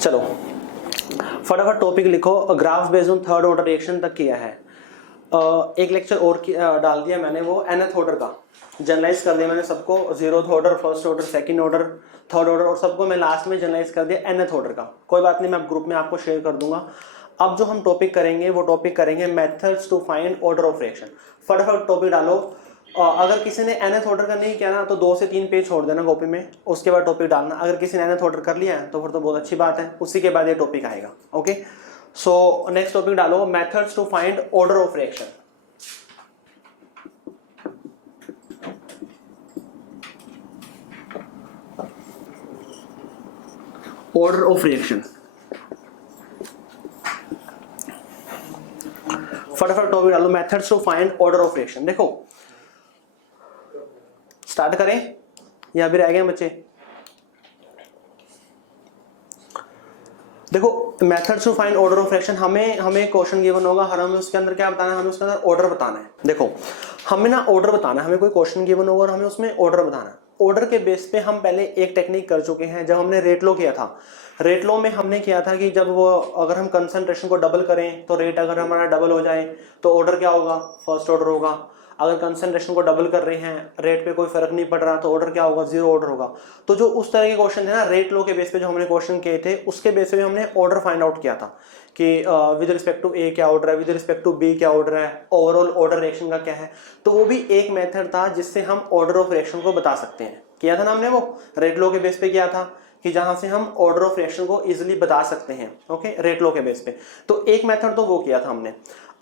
चलो फटाफट टॉपिक लिखो। Graph based on third order reaction तक किया है। एक लेक्चर और डाल दिया मैंने, वो nth ऑर्डर का जनरलाइज कर दिया मैंने सबको। Zeroth order, first order, second order, third order, और सबको मैं लास्ट में जनरलाइज कर दिया nth ऑर्डर का। कोई बात नहीं, मैं ग्रुप में आपको शेयर कर दूंगा। अब जो हम टॉपिक करेंगे वो टॉपिक करेंगे methods to find order of reaction. फटाफट टॉपिक डालो। अगर किसी ने nth ऑर्डर का नहीं किया ना तो 2 से 3 पेज छोड़ देना कॉपी में, उसके बाद टॉपिक डालना। अगर किसी ने nth ऑर्डर कर लिया है तो फिर तो बहुत अच्छी बात है, उसी के बाद ये टॉपिक आएगा। ओके, सो नेक्स्ट टॉपिक डालो, methods to find order of reaction. Order of reaction, फटाफट टॉपिक डालो, methods to find order of reaction. देखो स्टार्ट करें या अभी रह गए बच्चे? देखो methods to find order of reaction, हमें क्वेश्चन गिवन होगा, हमें उसके अंदर क्या बताना है, हमें उसके अंदर ऑर्डर बताना है। देखो हमें ना ऑर्डर बताना है, हमें कोई क्वेश्चन गिवन होगा और हमें उसमें ऑर्डर बताना है। ऑर्डर के बेस पे हम पहले एक टेक्निक कर चुके हैं जब हमने रेट लो किया था। रेट लो में हमने किया था कि जब वो अगर हम कंसंट्रेशन को डबल करें तो रेट अगर हमारा डबल हो जाए तो ऑर्डर क्या होगा, फर्स्ट ऑर्डर होगा। अगर कंसंट्रेशन को डबल कर रहे हैं, रेट पे कोई फर्क नहीं पड़ रहा तो ऑर्डर क्या होगा, जीरो ऑर्डर होगा। तो जो उस तरह के क्वेश्चन थे ना रेट लो के बेस पे जो हमने क्वेश्चन किए थे, उसके बेस पे हमने ऑर्डर फाइंड आउट किया था कि विद रिस्पेक्ट टू ए क्या ऑर्डर है, विद रिस्पेक्ट टू बी क्या ऑर्डर है, ओवरऑल ऑर्डर रिएक्शन का क्या है। तो वो भी एक मेथड था जिससे हम ऑर्डर ऑफ रिएक्शन को बता सकते हैं। किया था ना हमने, वो रेट लो के बेस पे किया था कि जहां से हम ऑर्डर ऑफ रिएक्शन को इजीली बता सकते हैं। ओके, रेट लो के बेस पे तो एक मेथड तो वो किया था हमने।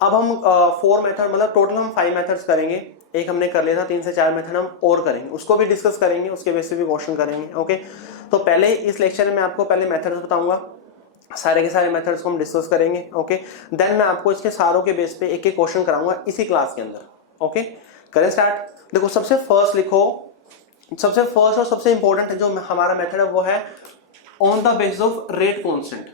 अब हम 4 मेथड, मतलब टोटल हम 5 मेथड्स करेंगे। एक हमने कर लिया था, 3 से 4 मेथड हम और करेंगे, उसको भी डिस्कस करेंगे, उसके बेस पे भी क्वेश्चन करेंगे। ओके, तो पहले इस लेक्चर में मैं आपको पहले मेथड्स बताऊंगा, सारे के सारे मेथड्स को हम डिस्कस करेंगे। ओके, देन मैं आपको इसके सारों के बेस पे एक एक क्वेश्चन कराऊंगा इसी क्लास के अंदर। ओके, करें स्टार्ट। देखो सबसे फर्स्ट लिखो, सबसे फर्स्ट और सबसे इंपॉर्टेंट जो हमारा मेथड है वो है on the basis of rate constant.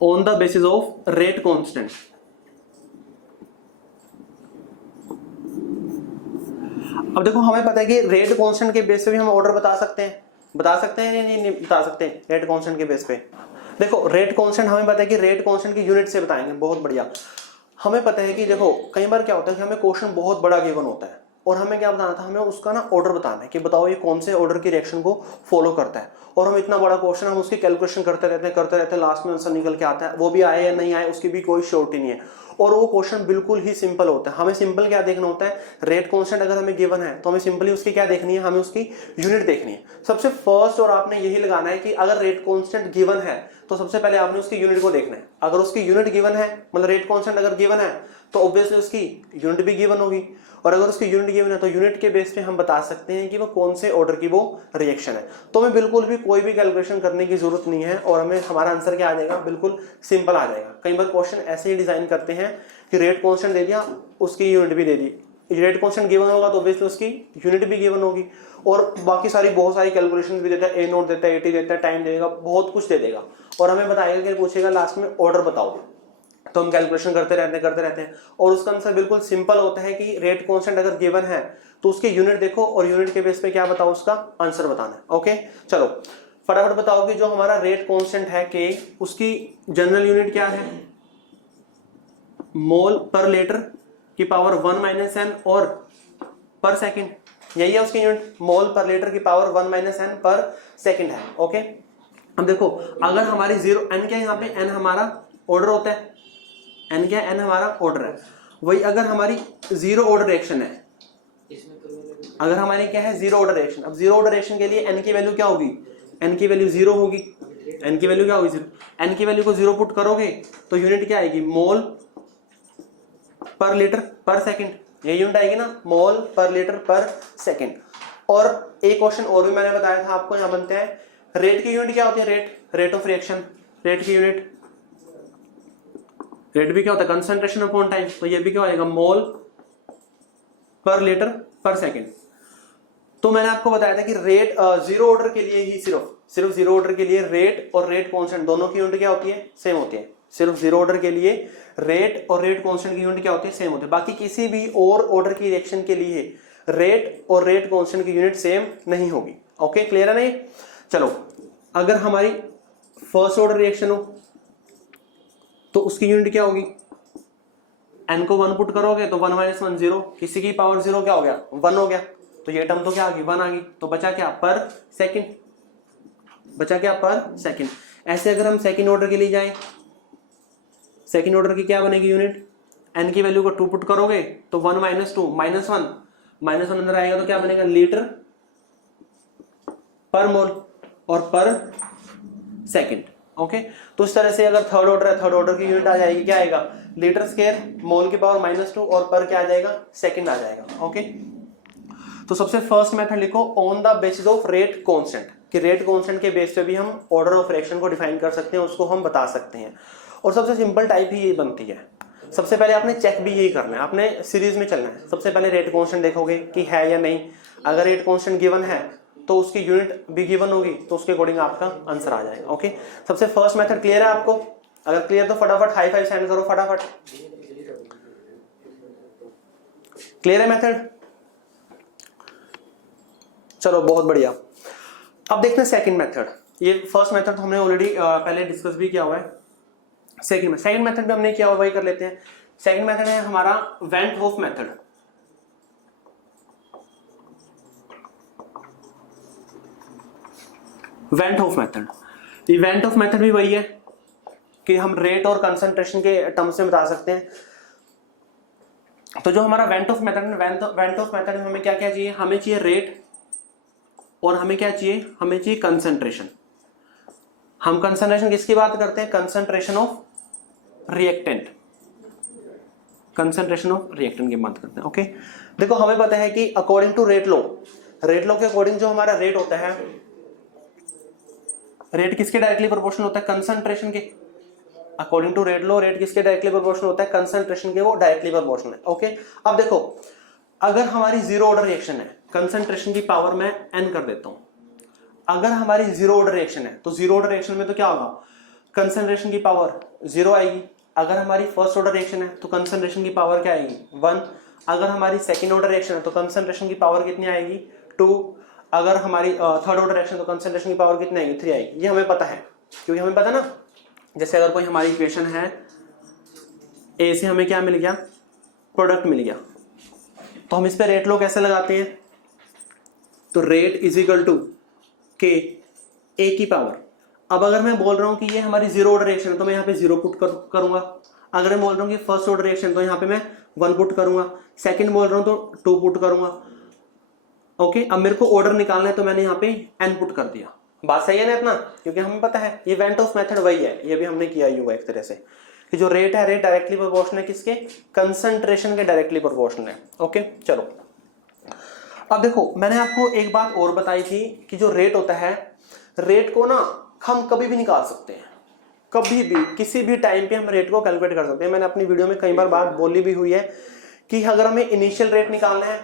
On the basis of rate constant. अब देखो हमें पता है कि रेट कांस्टेंट के बेस पे भी हम ऑर्डर बता सकते हैं या नहीं बता सकते हैं रेट कांस्टेंट के बेस पे। देखो रेट कांस्टेंट हमें पता है कि रेट कांस्टेंट की यूनिट से बताएंगे, बहुत बढ़िया। हमें पता है कि देखो कई बार क्या होता है कि हमें क्वेश्चन बहुत बड़ा गिवन होता है और हमें क्या बताना था, हमें उसका ना ऑर्डर बताना है कि बताओ ये कौन से ऑर्डर की रिएक्शन को फॉलो करता है। और हम इतना बड़ा क्वेश्चन हम उसकी कैलकुलेशन करते रहते हैं, लास्ट में आंसर निकल के आता है, वो भी आए या नहीं आए उसकी भी कोई श्योरिटी नहीं है। और वो क्वेश्चन बिल्कुल ही सिंपल होता है। हमें सिंपल क्या देखना होता है, रेट कांस्टेंट अगर हमें गिवन है तो हमें सिंपली उसकी क्या देखनी है, हमें उसकी यूनिट देखनी है सबसे फर्स्ट। और आपने यही लगाना है कि अगर रेट कांस्टेंट गिवन है तो सबसे पहले आपने उसकी यूनिट को देखना है। अगर उसकी यूनिट गिवन है, मतलब रेट कांस्टेंट अगर गिवन है तो ऑब्वियसली उसकी यूनिट भी गिवन होगी। और अगर उसकी यूनिट गिवन है तो यूनिट के बेस पे हम बता सकते हैं कि वो कौन से ऑर्डर की वो रिएक्शन है। तो हमें बिल्कुल भी कोई भी कैलकुलेशन करने की जरूरत नहीं है और हमें हमारा आंसर क्या आ जाएगा, बिल्कुल सिंपल आ जाएगा। कई बार क्वेश्चन ऐसे ही डिजाइन करते हैं कि रेट कांस्टेंट दे दिया, उसकी यूनिट भी दे दी। रेट कांस्टेंट गिवन होगा तो ऑब्वियसली उसकी यूनिट भी गिवन होगी और बाकी सारी बहुत सारी कैलकुलेशन भी देता है, ए नोट देता है, एटी देता है, टाइम देगा, बहुत कुछ दे देगा। और हमें बताएगा कि पूछेगा लास्ट में ऑर्डर बताओ, तो हम कैलकुलेशन करते रहते हैं और उसका आंसर बिल्कुल सिंपल होता है कि रेट कांस्टेंट अगर गिवन है तो उसकी यूनिट देखो और यूनिट के बेस पे क्या बताओ, उसका आंसर बताना है। ओके, चलो फटाफट बताओ कि जो हमारा रेट कांस्टेंट है के, उसकी जनरल यूनिट क्या है, मोल पर लीटर की पावर 1 - n और पर सेकंड, यही है उसकी यूनिट, मोल पर लीटर की पावर 1 - n पर सेकंड है। ओके, अब देखो अगर हमारी जीरो n क्या है, यहाँ पे n हमारा ऑर्डर होता है, n क्या है, n हमारा ऑर्डर है। वही अगर हमारी जीरो ऑर्डर रिएक्शन है, अगर हमारी क्या है जीरो ऑर्डर रिएक्शन, अब जीरो ऑर्डर रिएक्शन के लिए n की वैल्यू क्या होगी, n की वैल्यू जीरो होगी। n की वैल्यू क्या होगी, जीरो। n की वैल्यू को जीरो पुट करोगे तो यूनिट क्या आएगी, मोल पर लीटर पर सेकंड, ये यूनिट आएगी ना, मोल पर लीटर पर सेकंड। और एक क्वेश्चन और भी मैंने बताया था आपको, यहाँ बनते हैं रेट की यूनिट क्या होती है, रेट ऑफ रिएक्शन, रेट की यूनिट, रेट भी क्या होता है कंसंट्रेशन अपॉन टाइम, तो ये भी क्या होगा, मोल पर लीटर पर सेकंड। तो मैंने आपको बताया था कि रेट जीरो ऑर्डर के लिए ही सिर्फ जीरो ऑर्डर के लिए रेट और रेट कांस्टेंट दोनों की यूनिट क्या होती है, सेम होती है। सिर्फ जीरो ऑर्डर के लिए रेट और रेट कांस्टेंट की यूनिट क्या होती है, सेम होती है। बाकी किसी भी और ऑर्डर की रिएक्शन के लिए रेट और रेट कांस्टेंट की यूनिट सेम नहीं होगी। ओके, क्लियर है नहीं? चलो अगर हमारी फर्स्ट ऑर्डर रिएक्शन हो तो उसकी यूनिट क्या होगी, n को 1 पुट करोगे तो 1 - 1 0, किसी की पावर 0 क्या हो गया 1 हो गया, तो ये टर्म तो क्या आ गई 1 आ गई, तो बचा क्या पर सेकंड, बचा क्या पर सेकंड। ऐसे अगर हम सेकंड ऑर्डर के लिए जाएं, सेकंड ऑर्डर की क्या बनेगी यूनिट, n की वैल्यू को 2 पुट करोगे तो 1 - 2 -1 अंदर आएगा तो क्या बनेगा लीटर पर मोल और पर सेकंड। ओके, तो इस तरह से अगर थर्ड ऑर्डर है, थर्ड ऑर्डर की यूनिट आ जाएगी, क्या आएगा लीटर स्क्वायर मोल की पावर -2 और पर क्या आ जाएगा सेकंड आ जाएगा। ओके, तो सबसे फर्स्ट मेथड लिखो on the basis of rate constant, कि रेट कांस्टेंट के बेस पे भी हम ऑर्डर ऑफ फ्रैक्शन को डिफाइन कर सकते हैं, उसको हम बता सकते हैं। और सबसे सिंपल टाइप ही ये बनती है। सबसे पहले आपने चेक भी यही करना है, आपने सीरीज में चलना है। सबसे पहले रेट कांस्टेंट देखोगे कि है या नहीं, अगर रेट कांस्टेंट गिवन है तो उसकी यूनिट भी गिवन होगी, तो उसके अकॉर्डिंग आपका आंसर आ जाएगा। ओके, सबसे फर्स्ट मेथड क्लियर है आपको, अगर क्लियर तो फटाफट हाई फाइव सेंड करो, फटाफट क्लियर है मेथड। चलो बहुत बढ़िया। अब देखते हैं सेकंड मेथड। ये फर्स्ट मेथड तो हमने ऑलरेडी पहले डिस्कस भी किया हुआ है। सेकंड मेथड भी हमने किया हुआ, वही कर लेते हैं। सेकंड मेथड है हमारा went Hoff method. Went Hoff method, ये वेंट होफ मेथड भी वही है कि हम रेट और कंसंट्रेशन के टर्म्स में बता सकते हैं। तो जो हमारा वेंट ऑफ मेथड है, वेंट ऑफ मेथड में हमें क्या क्या चाहिए, हमें चाहिए रेट और हमें क्या चाहिए, हमें चाहिए कंसंट्रेशन। हम कंसंट्रेशन किसकी बात करते हैं, concentration of reactant, concentration of reactant की बात करते हैं। ओके, देखो हमें पता है कि according to rate law, rate law के अकॉर्डिंग जो हमारा रेट होता है, रेट किसके डायरेक्टली प्रोपोर्शनल होता है, कंसंट्रेशन के। According to rate law rate किसके डायरेक्टली प्रोपोर्शनल होता है, कंसंट्रेशन के, वो डायरेक्टली प्रोपोर्शनल है। ओके, अब देखो अगर हमारी जीरो ऑर्डर रिएक्शन है, कंसंट्रेशन की पावर मैं n कर देता हूं। अगर हमारी जीरो ऑर्डर रिएक्शन है तो जीरो ऑर्डर रिएक्शन में तो क्या होगा, कंसंट्रेशन की पावर 0 आएगी। अगर हमारी फर्स्ट ऑर्डर रिएक्शन है तो कंसंट्रेशन की पावर क्या आएगी 1। अगर हमारी सेकंड ऑर्डर रिएक्शन है तो कंसंट्रेशन की पावर कितनी आएगी 2। अगर हमारी थर्ड ऑर्डर रिएक्शन तो कंसंट्रेशन की पावर कितनी आएगी 3 आएगी। ये हमें पता है, क्योंकि हमें पता ना, जैसे अगर कोई हमारी इक्वेशन है, ए से हमें क्या मिल गया, प्रोडक्ट मिल गया, तो हम इस पे रेट लॉ कैसे लगाते हैं, तो रेट इज इक्वल टू के ए की पावर। अब अगर मैं बोल रहा हूं कि ये हमारी जीरो ऑर्डर रिएक्शन है तो मैं यहाँ पे 0 पुट करूंगा। अगर मैं बोल रहा हूँ कि फर्स्ट ऑर्डर रिएक्शन तो यहाँ पे मैं 1 पुट करूंगा। सेकंड बोल रहा हूँ तो 2 पुट करूंगा। ओके, अब मेरे को ऑर्डर निकालना है तो मैंने यहाँ पे n पुट कर दिया। बात सही है ना इतना, क्योंकि हमें पता है ये वेंट ऑफ मेथड वही है, ये भी हमने किया ही हुआ एक तरह से, कि जो रेट है रेट डायरेक्टली प्रोपोर्शनल है किसके, कंसंट्रेशन के डायरेक्टली प्रोपोर्शनल है। ओके, चलो अब देखो मैंने आपको एक बात और बताई थी कि जो रेट होता है, रेट को ना हम कभी भी निकाल सकते हैं, कभी भी किसी भी टाइम पे हम रेट को कैलकुलेट कर सकते हैं। मैंने अपनी वीडियो में कई बार बात बोली भी हुई है कि अगर हमें इनिशियल रेट निकालना है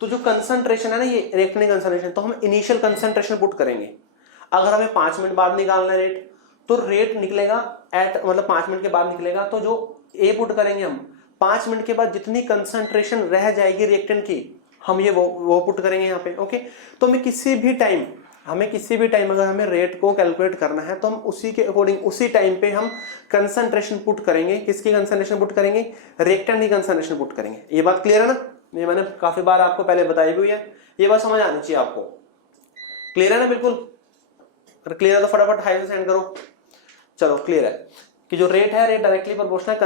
तो जो कंसंट्रेशन है ना, ये रिएक्टेंट कंसंट्रेशन, तो हम इनिशियल कंसंट्रेशन पुट करेंगे। अगर हमें 5 मिनट बाद निकालना है रेट, तो रेट निकलेगा एट, मतलब 5 मिनट के बाद निकलेगा, तो जो ए पुट करेंगे हम, 5 मिनट के बाद जितनी कंसंट्रेशन रह जाएगी रिएक्टेंट की, हम ये वो पुट करेंगे यहाँ पे। ओके, तो हमें किसी भी टाइम अगर हमें रेट को कैलकुलेट करना है तो हम उसी के अकॉर्डिंग उसी टाइम पे हम कंसंट्रेशन पुट करेंगे। किसकी कंसंट्रेशन पुट करेंगे, रिएक्टेंट की कंसंट्रेशन पुट करेंगे। ये बात क्लियर है ना, ये मैंने काफी बार आपको पहले बताई भी हुई है, ये बात समझ आनी चाहिए आपको। क्लियर है ना, बिल्कुल। अगर क्लियर है तो फटाफट हाई सेंड करो। चलो क्लियर है कि जो रेट है रेट डायरेक्टली प्रोपोर्शनल है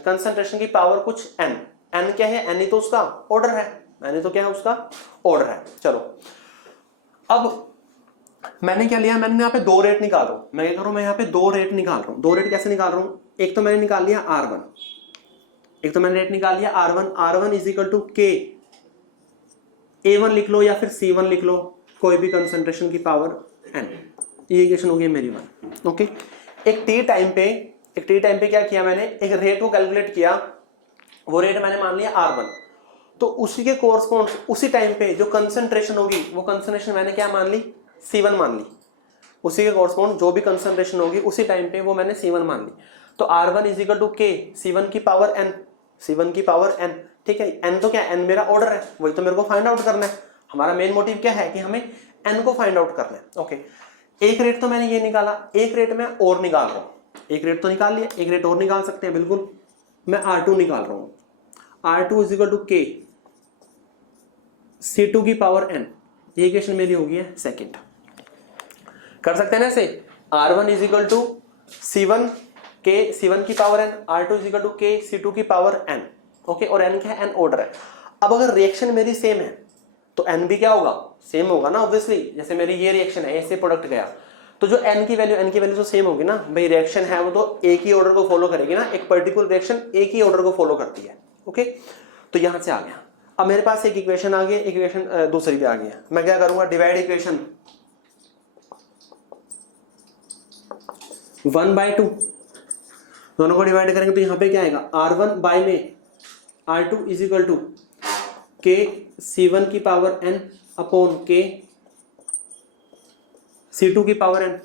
कंसंट्रेशन की पावर कुछ n क्या है, n ही तो उसका ऑर्डर है, n ही तो क्या है उसका ऑर्डर है। चलो अब मैंने क्या लिया, मैंने यहाँ पे 2 रेट निकाल रहा हूं। मैं क्या करूं, मैं यहाँ पे 2 रेट निकाल रहा हूं। 2 रेट कैसे निकाल रहा हूं, एक तो मैंने निकाल लिया R1, एक तो मैंने रेट निकाल लिया R1 इज इक्वल टू के A1 लिख लो या फिर C1 लिख लो, कोई भी कंसंट्रेशन की पावर n। ये इक्वेशन होगी मेरी 1। ओके, एक टी टाइम पे क्या किया मैंने, एक रेट को कैलकुलेट किया, वो रेट मैंने मान लिया R1, तो उसी के कोरस्पॉन्ड उसी टाइम पे जो कंसंट्रेशन होगी वो कंसंट्रेशन मैंने क्या मान ली, C1 मान ली। उसी के कोरस्पॉन्ड जो भी कंसंट्रेशन होगी उसी टाइम पे वो मैंने C1 मान ली। तो R1 इज इक्वल टू के C1 की पावर n, ठीक है। n तो क्या, n मेरा ऑर्डर है, वही तो मेरे को फाइंड आउट करना है। हमारा मेन मोटिव क्या है कि हमें n को फाइंड आउट करना है। ओके, एक रेट तो मैंने ये निकाला, एक रेट मैं और निकाल रहा हूँ, एक रेट तो निकाल लिया, एक रेट और निकाल सकते हैं बिल्कुल। मैं R2 निकाल रहा हूँ, R2 is equal to K C2 की पावर n, ये इक्वेशन मेरी होगी है सेकंड। कर सकते हैं ना ऐसे, R1 is equal to C1 K C1 की power n, R2 is equal to K C2 की पावर n, ओके। और n क्या है, n ऑर्डर है। अब अगर रिएक्शन मेरी सेम है तो n भी क्या होगा, सेम होगा ना ऑब्वियसली। जैसे मेरी ये रिएक्शन है, ऐसे प्रोडक्ट गया, तो जो n की वैल्यू तो सेम होगी ना भाई। रिएक्शन है वो तो एक ही ऑर्डर को फॉलो करेगी ना, एक पर्टिकुलर रिएक्शन एक ही ऑर्डर को फॉलो करती है, ओके। तो यहां से आ गया। अब मेरे पास एक इक्वेशन आ गई, एक इक्वेशन दूसरी भी आ गई है। मैं क्या करूंगा, डिवाइड इक्वेशन 1/2, दोनों को डिवाइड करेंगे तो यहां पे क्या आएगा, R1 बाय में R2 is equal to K C1 की power n upon K C2 की पावर n।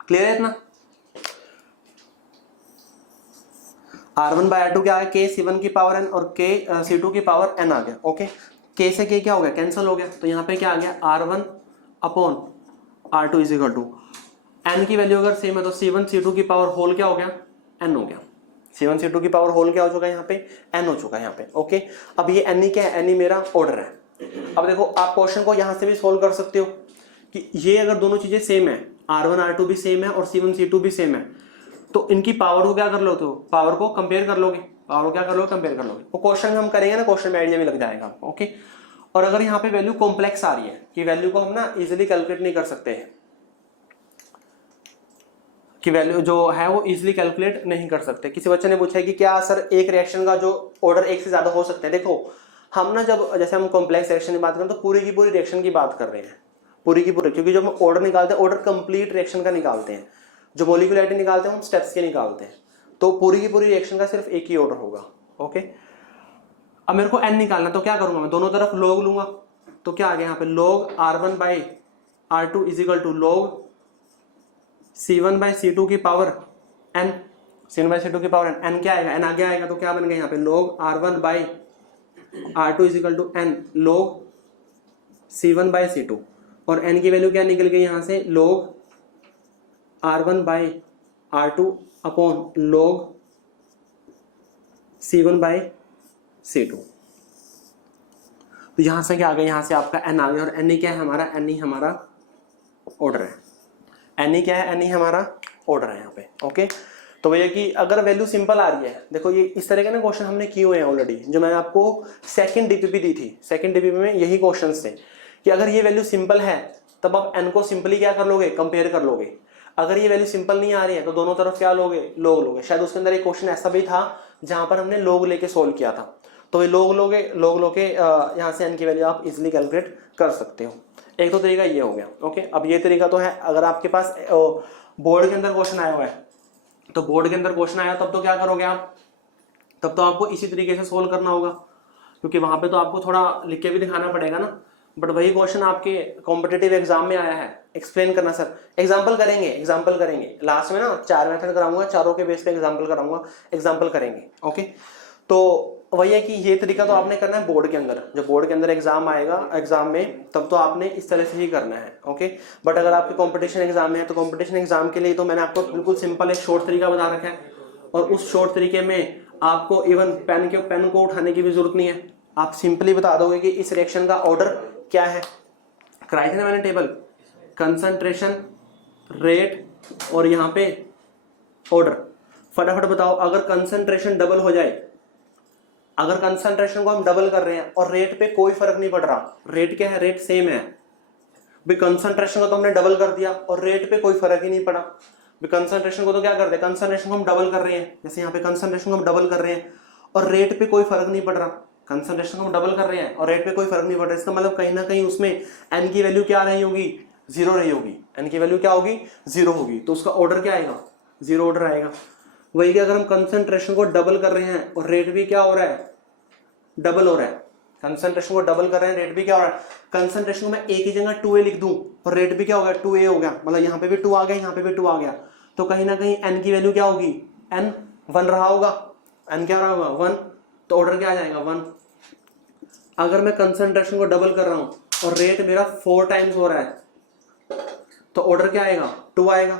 क्लियर है इतना? R1 बाय R2 क्या है, K C1 की पावर n और K C2 की पावर n आ गया, ओके। K से K क्या हो गया, कैंसिल हो गया। तो यहाँ पे क्या आ गया, R1 upon R2 is equal to n की वैल्यू अगर सेम है तो C1 C2 की पावर होल क्या हो गया, n हो गया। C1 C2 की पावर होल क्या हो चुका है यहाँ पे, n हो चुका है यहाँ पे, ओके। अब ये n ही क्या है, n ही मेरा ऑर्डर है। अब देखो आप क्वेश्चन को यहाँ से भी सोल्व कर सकते हो कि ये अगर दोनों चीजें सेम है, R1 R2 भी सेम है और C1 C2 भी सेम है, तो इनकी पावर को क्या कर लो, तो पावर को कंपेयर कर लोगे, पावर को क्या कर लोगे, कंपेयर कर लोगे। वो क्वेश्चन हम करेंगे ना, क्वेश्चन में आइडिया भी लग जाएगा आपको, ओके। और अगर यहाँ पे वैल्यू कॉम्प्लेक्स आ रही है कि वैल्यू को हम ना इजीली कैलकुलेट नहीं कर सकते हैं, कि वैल्यू जो है वो इजीली कैलकुलेट नहीं कर सकते। किसी बच्चे ने पूछा है कि क्या सर एक रिएक्शन का जो ऑर्डर एक से ज्यादा हो सकते हैं। देखो हम ना जब जैसे हम कॉम्प्लेक्स रिएक्शन की बात करें तो पूरी की पूरी रिएक्शन की बात कर रहे हैं, पूरी की पूरी, क्योंकि जब हम ऑर्डर निकालते हैं, ऑर्डर कंप्लीट रिएक्शन का निकालते हैं। जो मॉलिक्यूलरिटी निकालते हैं हम स्टेप्स के निकालते हैं। तो पूरी की पूरी रिएक्शन का सिर्फ एक ही ऑर्डर होगा, ओके। अब मेरे को n निकालना, तो क्या करूंगा मैं, दोनों तरफ log लूंगा। तो क्या आ गया यहाँ पे, log R1 by R2 is equal to log C1 by C2 की power n, C1 by C2 की पावर n क्या आएगा, n आगे आएगा। तो क्या बन गया यहाँ पे, log R1 by R2 is equal to n log C1 by C2, और n की वैल्यू क्या निकल गई यहाँ से, log R1 by R2 upon log C1 by C2। तो यहां से क्या आ गया, यहां से आपका n आ गया। और n ही क्या है हमारा, n ही हमारा ऑर्डर है, n ही क्या है, n ही हमारा ऑर्डर है यहाँ पे, ओके। तो भैया कि अगर वैल्यू सिंपल आ रही है, देखो ये इस तरह के ना क्वेश्चन हमने किए हुए हैं ऑलरेडी, जो मैंने आपको सेकंड डीपीपी दी थी। सेकंड डीपीपी में यही क्वेश्चंस थे कि अगर ये वैल्यू सिंपल है तब आप n को सिंपली क्या कर लोगे, कंपेयर कर लोगे। अगर ये वैल्यू सिंपल नहीं आ रही है तो दोनों तरफ क्या लोगे, log लोगे। शायद उसके अंदर एक क्वेश्चन ऐसा भी था जहां पर हमने log लेके सोल्व किया था। तो ये log लोगे, log लोगे, यहाँ से n की वैल्यू आप इजिली कैलकुलेट कर सकते हो। एक तो तरीका ये हो गया, ओके। अब ये तरीका तो है, अगर आपके पास बोर्ड के अंदर क्वेश्चन आया हुआ है, तो बोर्ड के अंदर क्वेश्चन आया तब तो क्या करोगे आप, तब तो आपको इसी तरीके से सोल्व करना होगा, क्योंकि वहां पे तो आपको थोड़ा लिख के भी दिखाना पड़ेगा ना। बट वही क्वेश्चन आपके कॉम्पिटिटिव एग्जाम में आया है, एक्सप्लेन करना सर, एग्जाम्पल करेंगे लास्ट में ना 4 मेथड कराऊंगा, चारों के बेस पे एग्जाम्पल कराऊंगा, एग्जाम्पल करेंगे, ओके। तो वही है कि ये तरीका तो आपने करना है बोर्ड के अंदर, जब बोर्ड के अंदर एग्जाम आएगा, एग्जाम में तब तो आपने इस तरह से ही करना है, ओके। बट अगर आपके कंपटीशन एग्जाम में है तो कंपटीशन एग्जाम के लिए तो मैंने आपको बिल्कुल सिंपल एक शॉर्ट तरीका बता रखा है, और उस शॉर्ट तरीके में आपको इवन पेन को उठाने की भी जरूरत नहीं है। आप सिंपली बता दोगे कि इस रिएक्शन का ऑर्डर क्या है, कराई थी ना मैंने टेबल, कंसंट्रेशन, रेट और यहाँ पे ऑर्डर। फटाफट बताओ, अगर कंसंट्रेशन डबल हो जाए, अगर कंसंट्रेशन को हम डबल कर रहे हैं और रेट पे कोई फर्क नहीं पड़ रहा, रेट क्या है, रेट सेम है भाई, कंसंट्रेशन को तो हमने डबल कर दिया और रेट पे कोई फर्क ही नहीं पड़ा। कंसंट्रेशन को तो क्या कर दे, कंसंट्रेशन को हम डबल कर रहे हैं, जैसे यहाँ पे कंसंट्रेशन को हम डबल कर रहे हैं और रेट पे कोई फर्क नहीं पड़ रहा। कंसंट्रेशन को हम डबल कर रहे हैं और रेट पे कोई फर्क नहीं पड़ रहा, इसका मतलब कहीं ना कहीं उसमें n की वैल्यू क्या रही होगी, 0 रही होगी। n की वैल्यू क्या होगी, 0 होगी, तो उसका ऑर्डर क्या आएगा, 0 ऑर्डर आएगा। वही कि अगर हम कंसंट्रेशन को डबल कर रहे हैं और रेट भी क्या हो रहा है, डबल हो रहा है, कंसंट्रेशन को डबल कर रहे हैं, रेट भी क्या हो रहा है, कंसंट्रेशन को मैं एक ही जगह 2a लिख दूं और रेट भी क्या हो गया, 2a हो गया, मतलब यहाँ पे भी 2 आ गया, यहाँ पे भी 2 आ गया, तो कहीं ना कहीं n की वैल्यू क्या होगी, n 1 रहा होगा, n क्या रहा होगा, 1, तो ऑर्डर क्या आ जाएगा, 1। अगर मैं कंसंट्रेशन को डबल कर रहा हूं और रेट मेरा 4 टाइम्स हो रहा है, तो ऑर्डर क्या आएगा, 2 आएगा।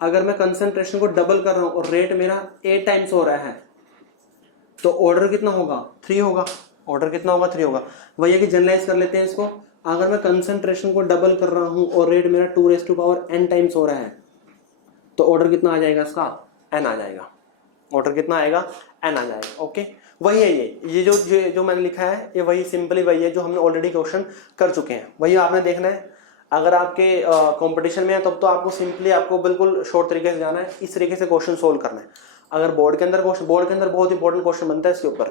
अगर मैं कंसंट्रेशन को डबल कर रहा हूं और रेट मेरा 8 टाइम्स हो रहा है तो ऑर्डर कितना होगा, 3 होगा। ऑर्डर कितना होगा, 3 होगा। वही है कि जनरलाइज कर लेते हैं इसको। अगर मैं कंसंट्रेशन को डबल कर रहा हूं और रेट मेरा 2n टाइम्स हो रहा है तो ऑर्डर कितना आ जाएगा इसका, n आ जाएगा। ऑर्डर कितना आएगा, n आ जाएगा। ओके, वही है ये जो मैंने लिखा है, ये वही सिंपली वही है जो हमने ऑलरेडी क्वेश्चन कर चुके हैं। वही आपने देखना है। अगर आपके कंपटीशन में है तब तो आपको सिंपली आपको बिल्कुल शॉर्ट तरीके से जाना है, इस तरीके से क्वेश्चन सोल्व करना है। अगर बोर्ड के अंदर बहुत इंपॉर्टेंट क्वेश्चन बनता है इसके ऊपर,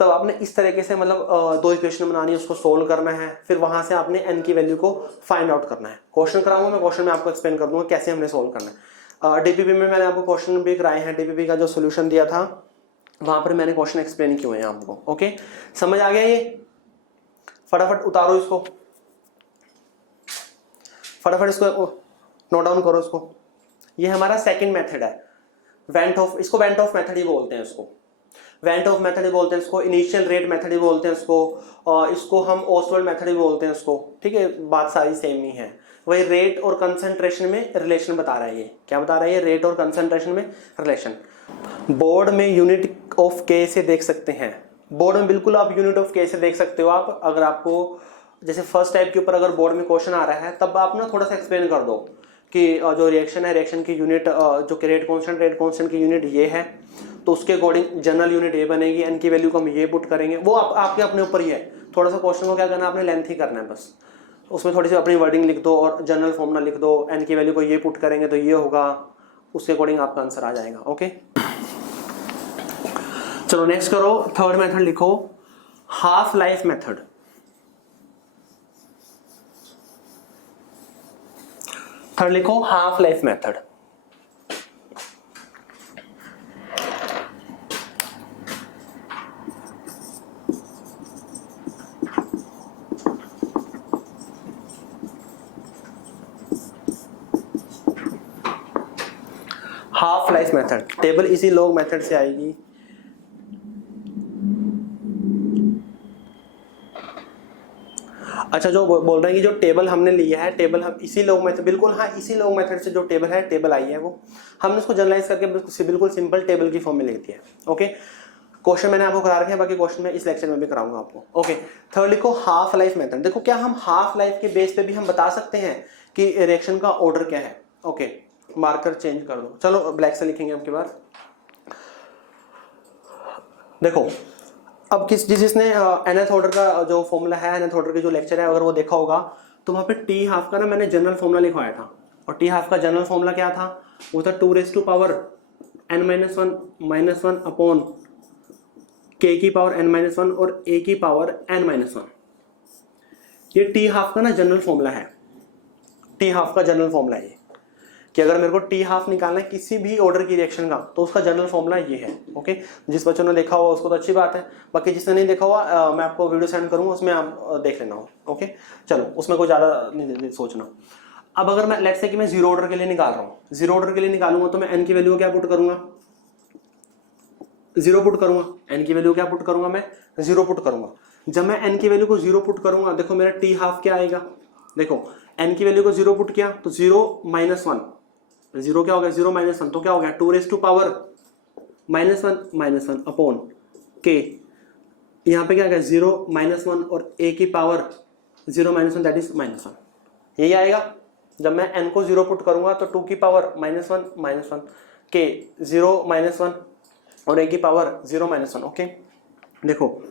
तब आपने इस तरीके से मतलब 2 इक्वेशन बनानी है, उसको सोल्व करना है, फिर वहां से आपने n की वैल्यू को फाइंड आउट करना है। क्वेश्चन कराऊंगा मैं, क्वेश्चन में आपको एक्सप्लेन कर दूंगा कैसे हमने सोल्व करना है। डीपीपी में मैंने आपको क्वेश्चन भी कराए हैं, डीपीपी का जो सोल्यूशन दिया था वहां पर मैंने क्वेश्चन एक्सप्लेन किए हैं आपको। ओके, समझ आ गया ये? फटाफट उतारो इसको, फटाफट इसको नोट डाउन करो इसको। ये हमारा सेकंड मेथड है, वेंट ऑफ, इसको वेंट ऑफ मेथड ही बोलते हैं, इसको वेंट ऑफ मेथड ही बोलते हैं, इसको इनिशियल रेट मेथड ही बोलते हैं इसको, और इसको हम ओस्वाल्ड मेथड ही बोलते हैं इसको। ठीक है, बात सारी सेम ही है। वही रेट और कंसंट्रेशन में रिलेशन बता रहा है। ये क्या बता रहा है, ये रेट और कंसंट्रेशन में रिलेशन। बोर्ड में यूनिट ऑफ के से देख सकते हैं, बोर्ड में बिल्कुल आप यूनिट ऑफ के से देख सकते हो। आप अगर आपको जैसे फर्स्ट टाइप के ऊपर अगर बोर्ड में क्वेश्चन आ रहा है तब आप ना थोड़ा सा एक्सप्लेन कर दो कि जो रिएक्शन है, रिएक्शन की यूनिट जो कि रेट कांस्टेंट की यूनिट ये है, तो उसके अकॉर्डिंग जनरल यूनिट ये बनेगी, एन की वैल्यू को हम ये पुट करेंगे। वो आपके अपने ऊपर ही है। थोड़ा सा क्वेश्चन को क्या करना है, आपने लेंथ ही करना है बस। उसमें थोड़ी सी अपनी वर्डिंग लिख दो और जनरल फॉर्मूला लिख दो, एन की वैल्यू को ये पुट करेंगे तो ये होगा, उसके अकॉर्डिंग आपका आंसर आ जाएगा। ओके, चलो नेक्स्ट करो। थर्ड मेथड लिखो, हाफ लाइफ मेथड। थर्ड लिखो, half life method. Half life method table इसी लॉग मेथड से आएगी। अच्छा, जो बोल रहे हैं कि जो टेबल हमने लिया है, टेबल हम इसी लॉग मेथड, बिल्कुल हाँ, इसी लॉग मेथड से जो टेबल है, टेबल आई है, वो हमने उसको जनरलाइज करके बिल्कुल सिंपल टेबल की फॉर्म में लिख दिया है। ओके, क्वेश्चन मैंने आपको करा रखे हैं, बाकी क्वेश्चन में इस लेक्चर में भी कराऊंगा आपको। ओके, थर्ड लिखो, हाफ लाइफ मेथड। देखो, क्या हम हाफ लाइफ के बेस पे भी हम बता सकते हैं कि रिएक्शन का ऑर्डर क्या है। ओके, मार्कर चेंज कर दो, चलो ब्लैक से लिखेंगे आपके बाद। देखो, अब जिसने nth ऑर्डर का जो फॉर्मूला है, nth ऑर्डर की जो लेक्चर है, अगर वो देखा होगा तो वहां पे टी हाफ का ना मैंने जनरल फॉर्मूला लिखवाया था। और टी हाफ का जनरल फॉर्मूला क्या था, वो था 2n-1 अपॉन k की पावर n-1 और a की पावर n-1। ये टी हाफ का ना जनरल फॉर्मूला है, टी हाफ का जनरल फॉर्मूला है कि अगर मेरे को टी हाफ निकालना है किसी भी ऑर्डर की रिएक्शन का तो उसका जनरल फॉर्मूला ये है। ओके, जिस बच्चों ने देखा हुआ उसको तो अच्छी बात है, बाकी जिसने नहीं देखा हुआ मैं आपको वीडियो सेंड करूंगा, उसमें आप देख लेना हो। ओके, चलो उसमें कोई ज़्यादा नहीं सोचना। अब अगर मैं लेट्स से कि मैं जीरो ऑर्डर के लिए निकाल रहा हूँ, जीरो ऑर्डर के लिए निकालूंगा तो मैं एन की वैल्यू क्या पुट करूंगा, जीरो पुट करूंगा। एन की वैल्यू क्या पुट करूंगा, मैं जीरो पुट करूंगा। जब मैं एन की वैल्यू को जीरो पुट करूंगा, देखो मेरा टी हाफ क्या आएगा, देखो एन की वैल्यू को जीरो पुट किया तो 0-1, जीरो क्या हो गया, 0-1 तो क्या हो गया 2^-1 अपॉन के। यहाँ पे क्या गया 0-1 और a की पावर 0-1 दैट इज -1, यही आएगा। जब मैं n को 0 पुट करूंगा तो 2 की पावर -1 के 0-1 और a की पावर 0-1। ओके, देखो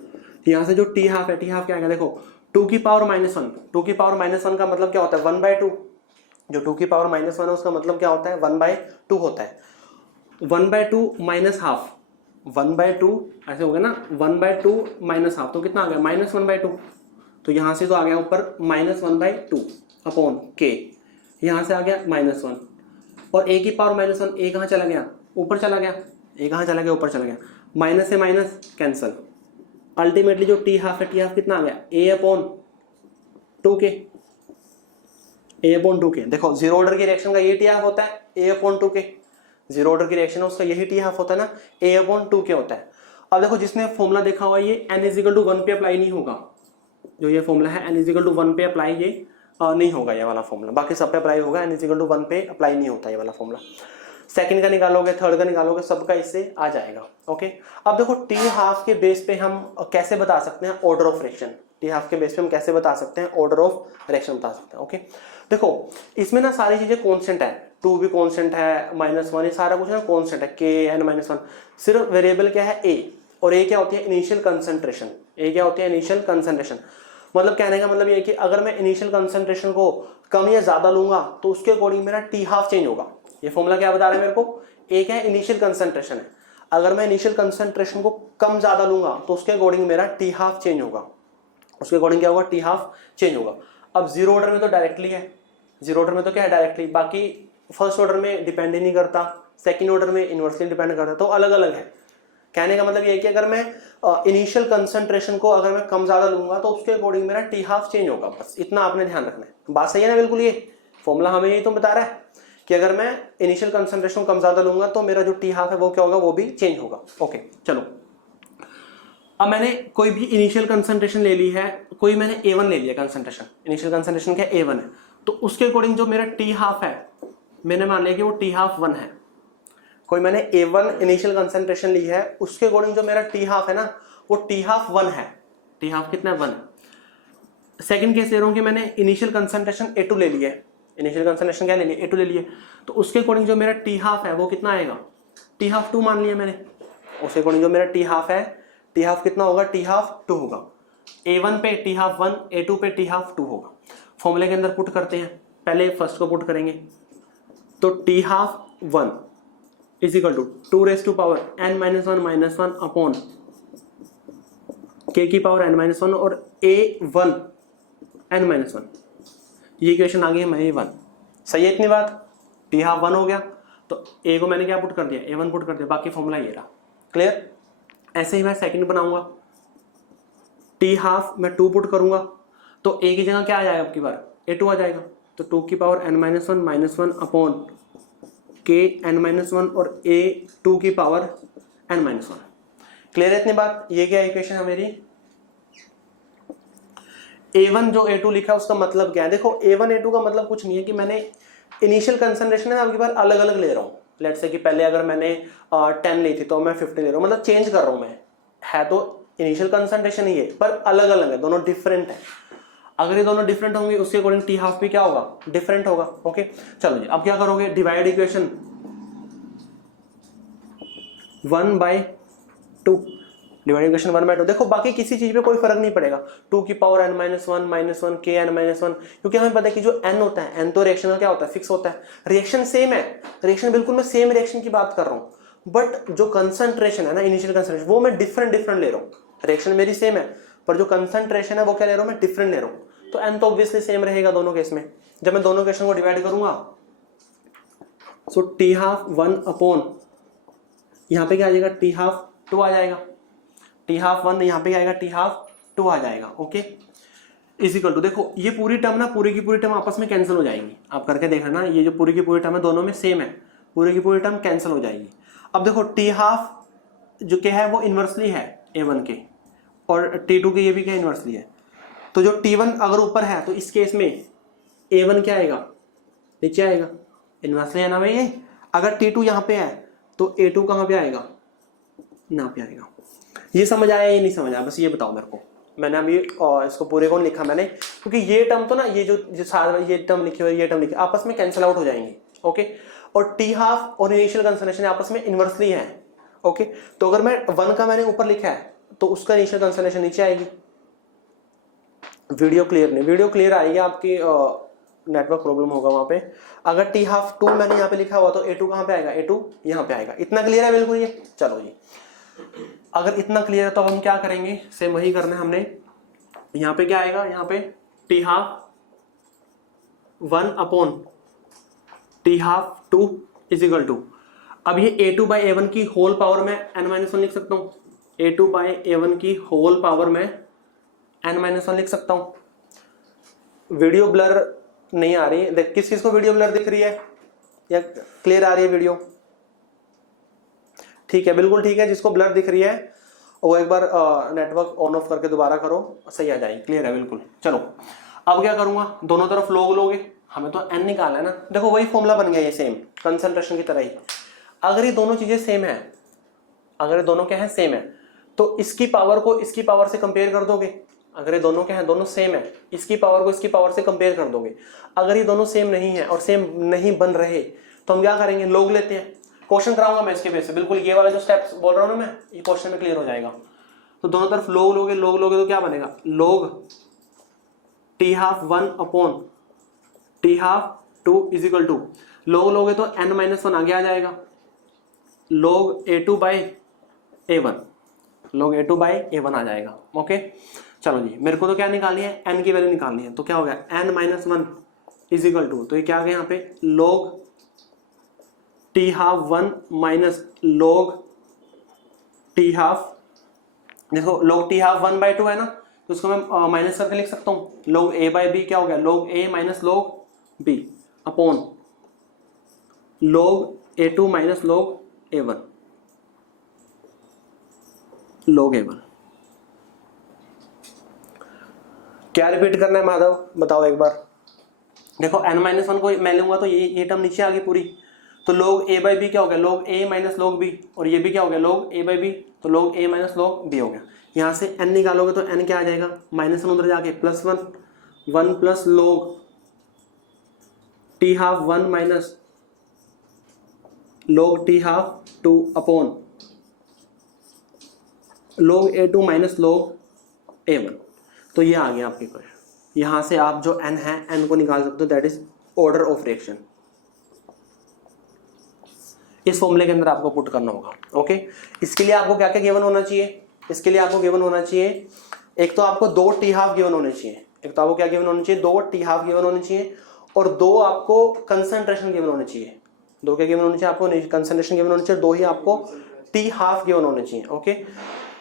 यहाँ से जो टी हाफ है, टी हाफ क्या आएगा, देखो 2 की पावर -1, 2 की पावर -1 का मतलब क्या होता है 1/2। जो 2 की पावर -1 है उसका मतलब क्या होता है 1/2 होता है। 1/2 माइनस हाफ, 1/2 ऐसे हो गया ना, 1/2 माइनस हाफ तो कितना आ गया -1/2। तो यहाँ से तो आ गया ऊपर -1/2 अपॉन के, यहाँ से आ गया -1 और a की पावर -1, a कहाँ चला गया, ऊपर चला गया, a कहाँ चला गया, ऊपर चला गया, माइनस से माइनस कैंसल। अल्टीमेटली जो टी हाफ है, टी हाफ कितना आ गया a/2k, a/2k। देखो जीरो ऑर्डर की रिएक्शन का ये टी हाफ होता है a/2k, जीरो ऑर्डर की रिएक्शन है उसका यही टी हाफ होता है ना, a/2k होता है। अब देखो जिसने फॉर्मूला देखा हुआ ये n = 1 पे अप्लाई नहीं होगा, जो ये फॉर्मूला है n = 1 पे अप्लाई ये नहीं होगा ये वाला फॉर्मूला, बाकी सब पे अप्लाई होगा, n इक्वल टू 1 पे अप्लाई नहीं होता ये वाला फॉर्मूला। सेकंड का निकालोगे, थर्ड का निकालोगे, सबका इससे आ जाएगा। ओके, अब देखो टी हाफ के बेस पे हम कैसे बता सकते हैं order of reaction, T half के बेस पे हम कैसे बता सकते हैं ऑर्डर ऑफ रिएक्शन बता सकते हैं। ओके, देखो इसमें ना सारी चीजें कॉन्स्टेंट है, 2 भी कॉन्स्टेंट है, -1 ये सारा कुछ ना कॉन्स्टेंट है, के n -1, सिर्फ वेरिएबल क्या है a, और a क्या होती है इनिशियल कंसंट्रेशन, a क्या होती है इनिशियल कंसंट्रेशन। मतलब कहने का मतलब ये है कि अगर मैं इनिशियल कंसंट्रेशन को कम या ज्यादा लूंगा तो उसके अकॉर्डिंग मेरा टी हाफ चेंज होगा। ये फॉर्मूला क्या बता रहा है मेरे को, एक है इनिशियल कंसंट्रेशन है, अगर मैं इनिशियल कंसंट्रेशन को कम ज्यादा लूंगा तो उसके अकॉर्डिंग मेरा टी हाफ चेंज होगा, उसके अकॉर्डिंग क्या होगा टी हाफ चेंज होगा। अब जीरो ऑर्डर में तो डायरेक्टली है, जीरो ऑर्डर में तो क्या है डायरेक्टली, बाकी फर्स्ट ऑर्डर में डिपेंड ही नहीं करता, सेकंड ऑर्डर में इनवर्सली डिपेंड करता है, तो अलग अलग है। कहने का मतलब ये है कि अगर मैं इनिशियल कंसंट्रेशन को अगर मैं कम ज्यादा लूंगा तो उसके अकॉर्डिंग मेरा टी हाफ चेंज होगा, बस इतना आपने ध्यान रखना है। बात सही है ना बिल्कुल, ये फॉर्मूला हमें यही तो बता रहा है कि अगर मैं इनिशियल कंसंट्रेशन कम ज्यादा लूंगा तो मेरा जो टी हाफ है वो क्या होगा, वो भी चेंज होगा। ओके चलो, अब मैंने कोई भी इनिशियल कंसंट्रेशन ले ली है, कोई मैंने A1 ले लिया कंसंट्रेशन, इनिशियल कंसंट्रेशन क्या A1 है, तो उसके अकॉर्डिंग जो मेरा टी हाफ है मैंने मान लिया कि वो टी हाफ 1 है। कोई मैंने A1 इनिशियल कंसंट्रेशन ली है, उसके अकॉर्डिंग जो मेरा टी हाफ है ना वो टी हाफ 1 है, टी हाफ कितना है 1। सेकंड केस ले रहा हूं कि मैंने इनिशियल कंसंट्रेशन A2 ले लिया है, इनिशियल कंसंट्रेशन क्या ले लिया A2 ले लिया, तो उसके अकॉर्डिंग जो मेरा टी हाफ है वो कितना आएगा, टी हाफ 2 मान लिया मैंने, उसके अकॉर्डिंग जो मेरा टी हाफ है, टी हाफ कितना होगा, टी हाफ 2 होगा। A1 पे टी हाफ 1, A2 पे टी हाफ 2 होगा। फॉर्मूले के अंदर पुट करते हैं, पहले फर्स्ट को पुट करेंगे तो t half 1 is equal to 2 raise to power n-1 upon k की पावर n-1 और A1 n-1, ये इक्वेशन आ गई है 1। सही है इतनी बात, टी हाफ 1 हो गया तो A को मैंने क्या पुट कर दिया, A1 पुट कर दिया, बाकी फॉर्मूला ये रहा। क्लियर? ऐसे ही मैं सेकंड बनाऊंगा, टी हाफ मैं 2 पुट करूंगा तो A की जगह क्या आ जाएगा, अब की बार A2 आ जाएगा, तो 2 की power n-1 upon k n-1 और A2 की पावर n-1। क्लियर है इतनी बात? ये क्या इक्वेशन है मेरी, A1 जो A2 लिखा है उसका मतलब क्या है, देखो A1 A2 का मतलब कुछ नहीं है कि मैंने इनिशियल कंसंट्रेशन है अब की बार अलग अलग ले रहा हूँ। लेट्स से कि पहले अगर मैंने 10 ली थी तो मैं 15 ले रहा हूँ, मतलब चेंज कर रहा हूँ मैं, है तो इनिशियल कंसंट्रेशन ही है पर अलग अलग है, दोनों डिफरेंट है। अगर ये दोनों डिफरेंट होंगे उसके अकॉर्डिंग टी हाफ भी क्या होगा, डिफरेंट होगा। ओके चलो जी, अब क्या करोगे, डिवाइड इक्वेशन 1/2, डिवाइड इक्वेशन 1/2। देखो बाकी किसी चीज पे कोई फर्क नहीं पड़ेगा, 2 की पावर n-1 k n-1, क्योंकि हमें पता है कि जो n होता है, n तो रिएक्शन का क्या होता है, फिक्स होता है। रिएक्शन सेम है, रिएक्शन बिल्कुल मैं सेम रिएक्शन की बात कर रहा हूँ, बट जो कंसंट्रेशन है ना, इनिशियल कंसंट्रेशन, वो मैं डिफरेंट ले रहा हूँ। रिएक्शन मेरी सेम है पर जो कंसंट्रेशन है वो क्या ले रहा हूँ, मैं डिफरेंट ले रहा हूँ। तो n तो ऑब्वियसली सेम रहेगा दोनों केस में। जब मैं दोनों केसों को डिवाइड करूंगा सो टी हाफ 1 अपॉन यहाँ पे क्या आ जाएगा, टी हाफ 2 आ जाएगा, टी हाफ 1 यहाँ पे क्या आएगा, टी हाफ 2 आ जाएगा। ओके इज इक्वल टू, देखो ये पूरी टर्म ना, पूरी की पूरी टर्म आपस में कैंसिल हो जाएंगी, आप करके देखना ना, ये जो पूरी की पूरी टर्म है दोनों में सेम है, पूरी की पूरी टर्म कैंसिल हो जाएगी। अब देखो टी हाफ जो क्या है वो इनवर्सली है A1 के, और T2 के ये भी क्या इनवर्सली है, तो जो T1 अगर ऊपर है तो इस केस में A1 क्या आएगा, नीचे आएगा, इनवर्सली है ना भाई ये। अगर T2 यहाँ पे है तो A2 कहाँ पे आएगा, यहाँ पे आएगा। ये समझ आया या नहीं समझ आया, बस ये बताओ मेरे को। मैंने अभी इसको पूरे को लिखा मैंने, क्योंकि ये टर्म तो ना, ये जो सारा ये टर्म लिखी हुई है, ये टर्म लिखी, आपस में कैंसिल आउट हो जाएंगे। ओके, और टी हाफ और इनिशियल कंसंट्रेशन आपस में इनवर्सली है। ओके, तो अगर मैं 1 का मैंने ऊपर लिखा है तो उसका इनिशियल कंसंट्रेशन नीचे आएगी। वीडियो क्लियर नहीं, वीडियो क्लियर आएगी, आपकी नेटवर्क प्रॉब्लम होगा वहां पे। अगर टी हाफ 2 मैंने यहाँ पे लिखा हुआ तो A2 कहाँ पे आएगा, A2 यहाँ पे आएगा। इतना क्लियर है बिल्कुल ये? चलो जी, अगर इतना क्लियर है तो हम क्या करेंगे, सेम वही करना है हमने। यहाँ पे क्या आएगा, यहाँ पे t half 1 upon t half 2 is equal to, अब ये A2/A1 की होल पावर में n-1 लिख सकता हूँ, A2/A1 की होल पावर में n-1 लिख सकता हूँ। वीडियो ब्लर नहीं आ रही, देख किस किस को वीडियो ब्लर दिख रही है या क्लियर आ रही है वीडियो? ठीक है, बिल्कुल ठीक है। जिसको ब्लर दिख रही है वो एक बार नेटवर्क ऑन ऑफ करके दोबारा करो, सही आ जाएगी, क्लियर है बिल्कुल। चलो अब क्या करूंगा, दोनों तरफ log लोगे, हमें तो n निकालना है ना। देखो वही फॉर्मूला बन गया ये, सेम कंसंट्रेशन की तरह ही। अगर ये दोनों चीजें सेम है, अगर ये दोनों क्या है, सेम है, तो इसकी पावर को इसकी पावर से कंपेयर कर दोगे। अगर ये दोनों क्या है, दोनों सेम है, इसकी पावर को इसकी पावर से कंपेयर कर दोगे। अगर ये दोनों सेम नहीं है और सेम नहीं बन रहे तो हम क्या करेंगे, log लेते हैं। क्वेश्चन कराऊंगा मैं इसके बेस पे, बिल्कुल ये वाला जो स्टेप्स बोल रहा हूँ ना मैं, ये क्वेश्चन में क्लियर हो जाएगा। तो दोनों तरफ log लोगे, log लोगे तो क्या बनेगा, log t half 1 upon t half 2 is equal to, log लोगे तो n माइनस 1 आगे आ जाएगा, log a2 by a1, log a2 by a1 आ जाएगा। ओके चलो जी, मेरे को तो क्या निकालनी है, n की वैल्यू निकालनी है। तो क्या हो गया, n minus 1 is equal to, तो ये क्या आ गया यहाँ पे, log t half 1 minus log t half, देखो log t हाफ 1 बाई 2 है ना, तो उसको मैं माइनस करके लिख सकता हूँ, log a बाई b क्या हो गया, log a minus log b upon log a2 minus log a1, log a1। क्या रिपीट करना है माधव, बताओ एक बार। देखो n माइनस 1 को मैं लूंगा तो ये टर्म नीचे आ गई पूरी, तो log a बाई बी क्या हो गया, log a minus log b, और ये भी क्या हो गया, log a बाई बी, तो log a minus log b हो गया। यहाँ से n निकालोगे तो n क्या आ जाएगा, माइनस 1 उधर जाके plus 1, 1 plus log t half 1 minus log t half 2 upon log a2 minus log a1। तो ये आ गया आपके क्वेश्चन। यहाँ से आप जो n है, n को निकाल सकते हो, that is order of reaction. इस फॉर्मूले के अंदर आपको पुट करना होगा। ओके, इसके लिए आपको क्या क्या गिवन होना चाहिए, इसके लिए आपको गिवन होना चाहिए, एक तो आपको 2 टी हाफ गिवन होने चाहिए, एक तो आपको क्या गिवन होने चाहिए, 2 टी हाफ गिवन होने चाहिए, और 2 आपको कंसंट्रेशन गिवन होने चाहिए। 2 क्या गिवन होने चाहिए आपको, कंसंट्रेशन गिवन होने चाहिए, 2 ही आपको टी हाफ गिवन होने चाहिए। ओके,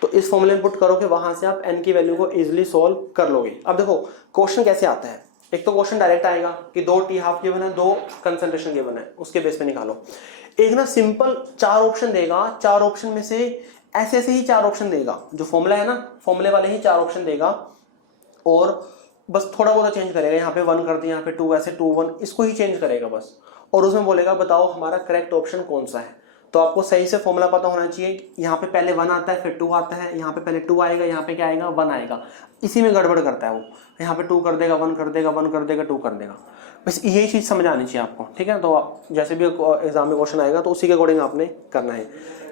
तो इस फॉर्मूले में पुट करोगे, वहां से आप n की वैल्यू को इजीली सॉल्व कर लोगे। अब देखो क्वेश्चन कैसे आता है, एक तो क्वेश्चन डायरेक्ट आएगा कि 2 टी हाफ गिवन है, 2 कंसंट्रेशन गिवन है, उसके बेस पे निकालो। एक ना सिंपल 4 ऑप्शन देगा, 4 ऑप्शन में से ऐसे ऐसे ही 4 ऑप्शन देगा, जो फॉर्मूला है ना, फॉर्मूले वाले ही 4 ऑप्शन देगा, और बस थोड़ा बहुत चेंज करेगा, यहाँ पे 1 कर दिया, यहाँ पे 2, ऐसे 2 1, इसको ही चेंज करेगा बस, और उसमें बोलेगा बताओ हमारा करेक्ट ऑप्शन कौन सा है। तो आपको सही से फॉर्मूला पता होना चाहिए, यहाँ पे पहले 1 आता है, फिर 2 आता है, यहाँ पे पहले 2 आएगा, यहाँ पे क्या आएगा, 1 आएगा, इसी में गड़बड़ करता है वो, यहाँ पे 2 कर देगा, 1 कर देगा, 1 कर देगा, 2 कर देगा। बस यही चीज़ समझ आनी चाहिए आपको, ठीक है। तो जैसे भी एग्जाम में क्वेश्चन आएगा तो उसी के अकॉर्डिंग आपने करना है।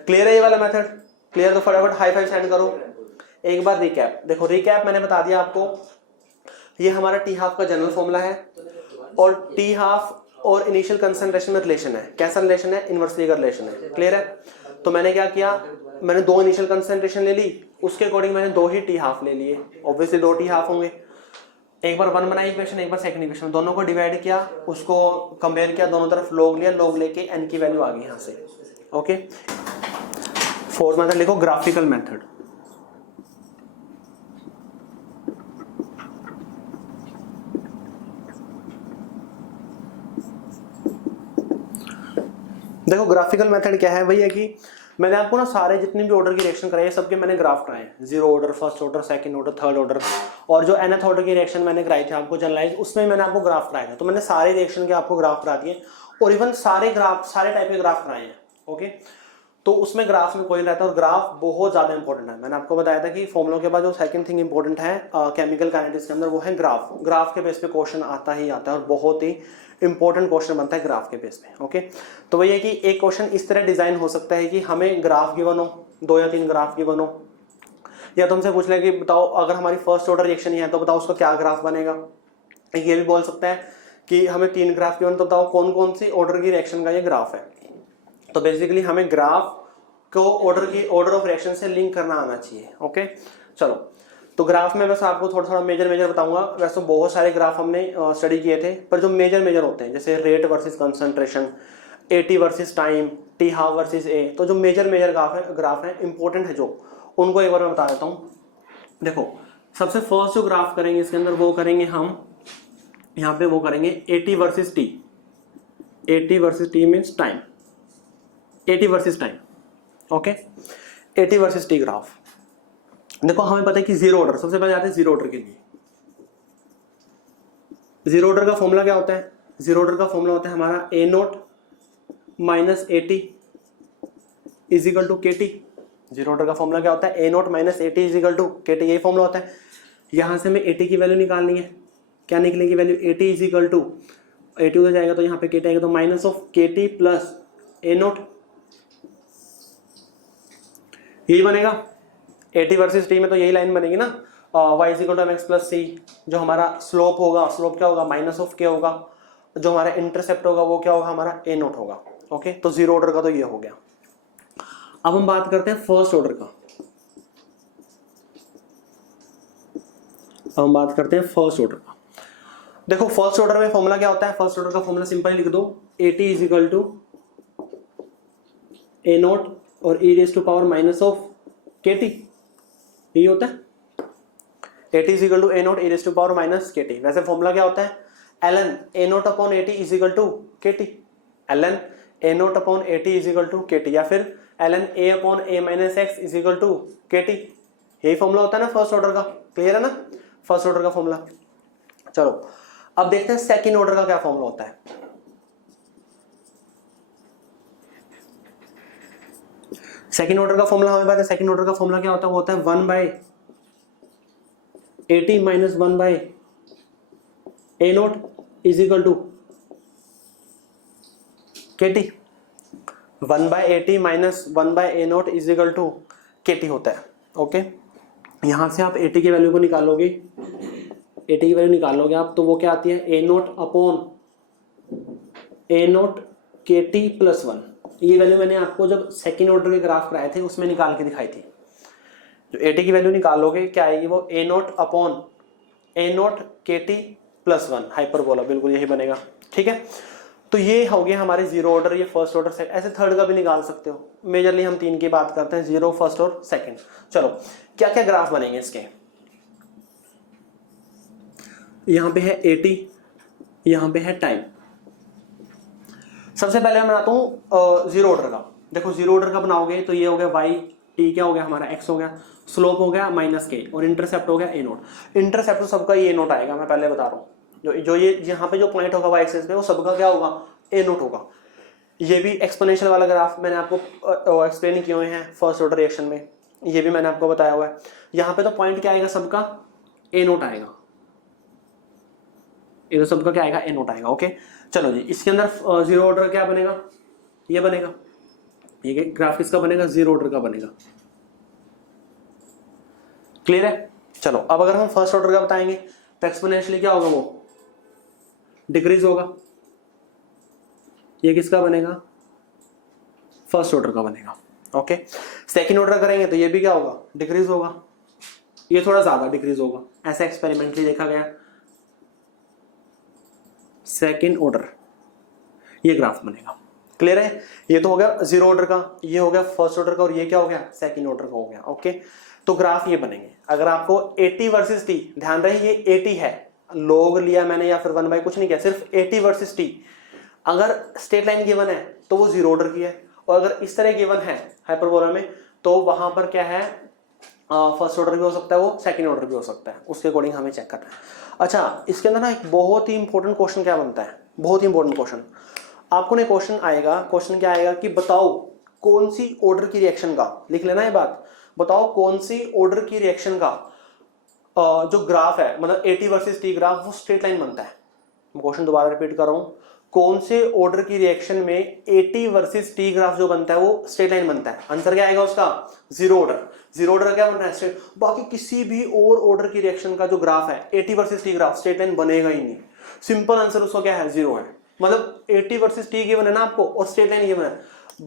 क्लियर है ये वाला मेथड, क्लियर? तो फटाफट हाई फाइव सेंड करो। एक बार रिकैप, देखो रिकैप मैंने बता दिया आपको, ये हमारा टी हाफ का जनरल फॉर्मूला है, और टी हाफ और इनिशियल कंसंट्रेशन में रिलेशन है। कैसा रिलेशन है? इनवर्सली का रिलेशन है। क्लियर है? तो मैंने क्या किया, मैंने 2 इनिशियल कंसंट्रेशन ले ली, उसके अकॉर्डिंग मैंने 2 ही टी हाफ ले लिए, ऑब्वियसली 2 टी हाफ होंगे। एक बार 1 बनाई इक्वेशन, एक बार सेकंड इक्वेशन, दोनों को डिवाइड किया, उसको कंपेयर किया, दोनों तरफ log लिया, log लेके n की वैल्यू आ गई यहाँ से। ओके, फोर्थ मेथड लिखो, ग्राफिकल मेथड। देखो ग्राफिकल मेथड क्या है, वही है कि मैंने आपको ना सारे जितने भी ऑर्डर की रिएक्शन कराई है सबके मैंने ग्राफ कराए हैं, 0 order, first order, second order, third order, और जो nth ऑर्डर की रिएक्शन मैंने कराई थी आपको जनरलाइज, उसमें मैंने आपको ग्राफ कराया था। तो मैंने सारे रिएक्शन के आपको ग्राफ करा दिए, और इवन सारे ग्राफ, सारे टाइप के ग्राफ कराए हैं। ओके, तो उसमें ग्राफ में कोई रहता है, और ग्राफ बहुत ज्यादा इंपॉर्टेंट है। मैंने आपको बताया था कि फॉर्मुलों के बाद जो सेकंड थिंग इंपॉर्टेंट है केमिकल काइनेटिक्स के अंदर, वो है ग्राफ। ग्राफ के बेस पे क्वेश्चन आता ही आता है, और बहुत ही इंपॉर्टेंट क्वेश्चन बनता है ग्राफ के बेस पे। ओके, तो वही है कि एक क्वेश्चन इस तरह डिजाइन हो सकता है कि हमें ग्राफ गिवन हो, 2 या 3 ग्राफ गिवन हो, या तुमसे पूछ ले कि बताओ अगर हमारी फर्स्ट ऑर्डर रिएक्शन ही है तो बताओ उसका क्या ग्राफ बनेगा। ये भी बोल सकता है कि हमें 3 ग्राफ गिवन, तो बताओ कौन कौन सी ऑर्डर की रिएक्शन का ये ग्राफ है। तो बेसिकली हमें ग्राफ को ऑर्डर ऑफ रिएक्शन से लिंक करना आना चाहिए। ओके, चलो, तो ग्राफ में बस आपको थोड़ा थोड़ा मेजर बताऊंगा। वैसे बहुत सारे ग्राफ हमने स्टडी किए थे, पर जो मेजर होते हैं, जैसे rate versus concentration, eighty versus time, T half versus A, तो जो मेजर ग्राफ है इंपॉर्टेंट है, जो उनको एक बार मैं बता देता हूँ। देखो सबसे फर्स्ट जो ग्राफ करेंगे इसके अंदर, वो करेंगे हम यहाँ पे, वो करेंगे eighty versus T. Eighty versus T means time, eighty versus time. Okay, eighty versus t graph. देखो हमें पता है कि 0 ऑर्डर, सबसे पहले आते हैं 0 ऑर्डर के लिए। जीरो ऑर्डर का फॉर्मूला क्या होता है? जीरो ऑर्डर का फॉर्मूला होता है हमारा a naught minus a t is equal to k t. Zero order का फॉर्मूला क्या होता है? A naught minus a t is equal to k t, यही फॉर्मूला होता है। यहां से हमें ए टी की वैल्यू निकालनी है। क्या निकलेगी value? A t is equal to, a t उधर जाएगा तो यहाँ पे के टी आएगा, तो minus of k t plus a naught, यही बनेगा। ए टी वर्सेज टी में तो यही लाइन बनेगी ना, y is equal to m x plus c. जो हमारा स्लोप होगा, स्लोप क्या होगा? माइनस ऑफ के होगा। जो हमारा इंटरसेप्ट होगा वो क्या होगा? हमारा ए नोट होगा। ओके, तो जीरो ऑर्डर का तो ये हो गया। अब हम बात करते हैं फर्स्ट ऑर्डर का। अब हम बात करते हैं फर्स्ट ऑर्डर का। देखो फर्स्ट ऑर्डर में फॉर्मूला क्या होता है? फर्स्ट ऑर्डर का फॉर्मूला सिंपल लिख दो, a t is equal to a naught और e raise to power minus of k t, यही होता है। A t is equal to a naught e raise to power minus k t. वैसे formula क्या होता है? Ln a naught upon a t is equal to k t. Ln a naught upon a t is equal to k T, या फिर ln a upon a minus x is equal to k t, यही formula होता है ना first order का। Clear है ना first order का फॉर्मूला? चलो अब देखते हैं सेकंड ऑर्डर का क्या फॉर्मूला होता है। सेकंड ऑर्डर का फॉर्मूला हमें पता है। सेकंड ऑर्डर का फॉर्मूला क्या होता है? वो होता है 1 by a t minus 1 by a naught is equal to k t. 1 by a t minus 1 by a naught is equal to k t होता है। ओके, यहां से आप ए टी की वैल्यू को निकालोगे, ए टी की वैल्यू निकालोगे आप, तो वो क्या आती है? A naught upon A note के टी प्लस 1। ये वैल्यू मैंने आपको जब सेकेंड ऑर्डर के ग्राफ कराए थे उसमें निकाल के दिखाई थी। जो ए टी की वैल्यू निकालोगे क्या आएगी? वो ए नोट अपॉन ए नोट के टी प्लस 1 हाइपरबोला, बिल्कुल यही बनेगा। ठीक है, तो ये हो गया हमारे जीरो ऑर्डर, ये फर्स्ट ऑर्डर सेकंड। ऐसे थर्ड का भी निकाल सकते हो। मेजरली हम तीन की बात करते हैं, जीरो, फर्स्ट और सेकंड। चलो क्या क्या ग्राफ बनेंगे इसके? यहां पे है ए टी, यहां पे है टाइम। सबसे पहले मैं बनाता हूं जीरो ऑर्डर का। देखो जीरो ऑर्डर का बनाओगे तो ये हो गया वाई, टी क्या हो गया हमारा? एक्स हो गया, स्लोप हो गया माइनस के, और इंटरसेप्ट हो गया ए नोट। इंटरसेप्ट तो सबका ए नोट आएगा, मैं पहले बता रहा हूँ। जो ये यहाँ पे जो पॉइंट होगा वाई एक्सिस पे, वो सबका क्या होगा? ए नोट होगा। ये भी एक्सपोनेंशियल वाला ग्राफ मैंने आपको एक्सप्लेन किए हुए हैं फर्स्ट ऑर्डर रिएक्शन में, ये भी मैंने आपको बताया हुआ है। यहाँ पे तो पॉइंट क्या आएगा? सबका ए नोट आएगा। ये तो सबका क्या आएगा? ए नोट आएगा। ओके, चलो जी, इसके अंदर जीरो ऑर्डर क्या बनेगा? ये बनेगा। ये ग्राफ किसका बनेगा? जीरो ऑर्डर का बनेगा। क्लियर है? चलो अब अगर हम फर्स्ट ऑर्डर का बताएंगे तो एक्सपोनेंशियली क्या होगा? वो डिक्रीज होगा। ये किसका बनेगा? फर्स्ट ऑर्डर का बनेगा। ओके, सेकंड ऑर्डर करेंगे तो ये भी क्या होगा? डिक्रीज होगा। ये थोड़ा ज्यादा डिक्रीज होगा, ऐसा एक्सपेरिमेंटली देखा गया। सेकंड ऑर्डर ये ग्राफ बनेगा। क्लियर है? ये तो हो गया जीरो ऑर्डर का, ये हो गया फर्स्ट ऑर्डर का, और ये क्या हो गया? सेकंड ऑर्डर का हो गया। ओके, तो ग्राफ ये बनेंगे। अगर आपको एटी वर्सेस टी, ध्यान रहे ये एटी है, लॉग लिया मैंने या फिर 1 बाय कुछ नहीं किया, सिर्फ एटी वर्सेस टी। अगर स्ट्रेट लाइन गिवन है तो वो जीरो ऑर्डर की है, और अगर इस तरह गिवन है हाइपरबोला में तो वहां पर क्या है? फर्स्ट ऑर्डर भी हो सकता है, वो सेकंड ऑर्डर भी हो सकता है, उसके अकॉर्डिंग हमें चेक करना है। अच्छा, इसके अंदर ना एक बहुत ही इंपॉर्टेंट क्वेश्चन क्या बनता है? बहुत ही इंपॉर्टेंट क्वेश्चन आपको ने क्वेश्चन आएगा। क्वेश्चन क्या आएगा कि बताओ कौन सी ऑर्डर की रिएक्शन का, लिख लेना ये बात, बताओ कौन सी ऑर्डर की रिएक्शन का जो ग्राफ है, मतलब एटी वर्सेस टी ग्राफ, वो स्ट्रेट लाइन बनता है। क्वेश्चन दोबारा रिपीट कर रहा हूं, कौन से ऑर्डर की रिएक्शन में एटी वर्सेस टी ग्राफ जो बनता है वो स्ट्रेट लाइन बनता है? आंसर क्या आएगा उसका? Zero order. जीरो ऑर्डर क्या बन रहा है? स्ट्रेट। बाकी किसी भी और ऑर्डर की रिएक्शन का जो ग्राफ है eighty versus t graph, straight line बनेगा ही नहीं। सिंपल आंसर उसका क्या है? जीरो है। मतलब एटी वर्सेस टी गिवन है ना आपको, और स्ट्रेट लाइन गिवन है,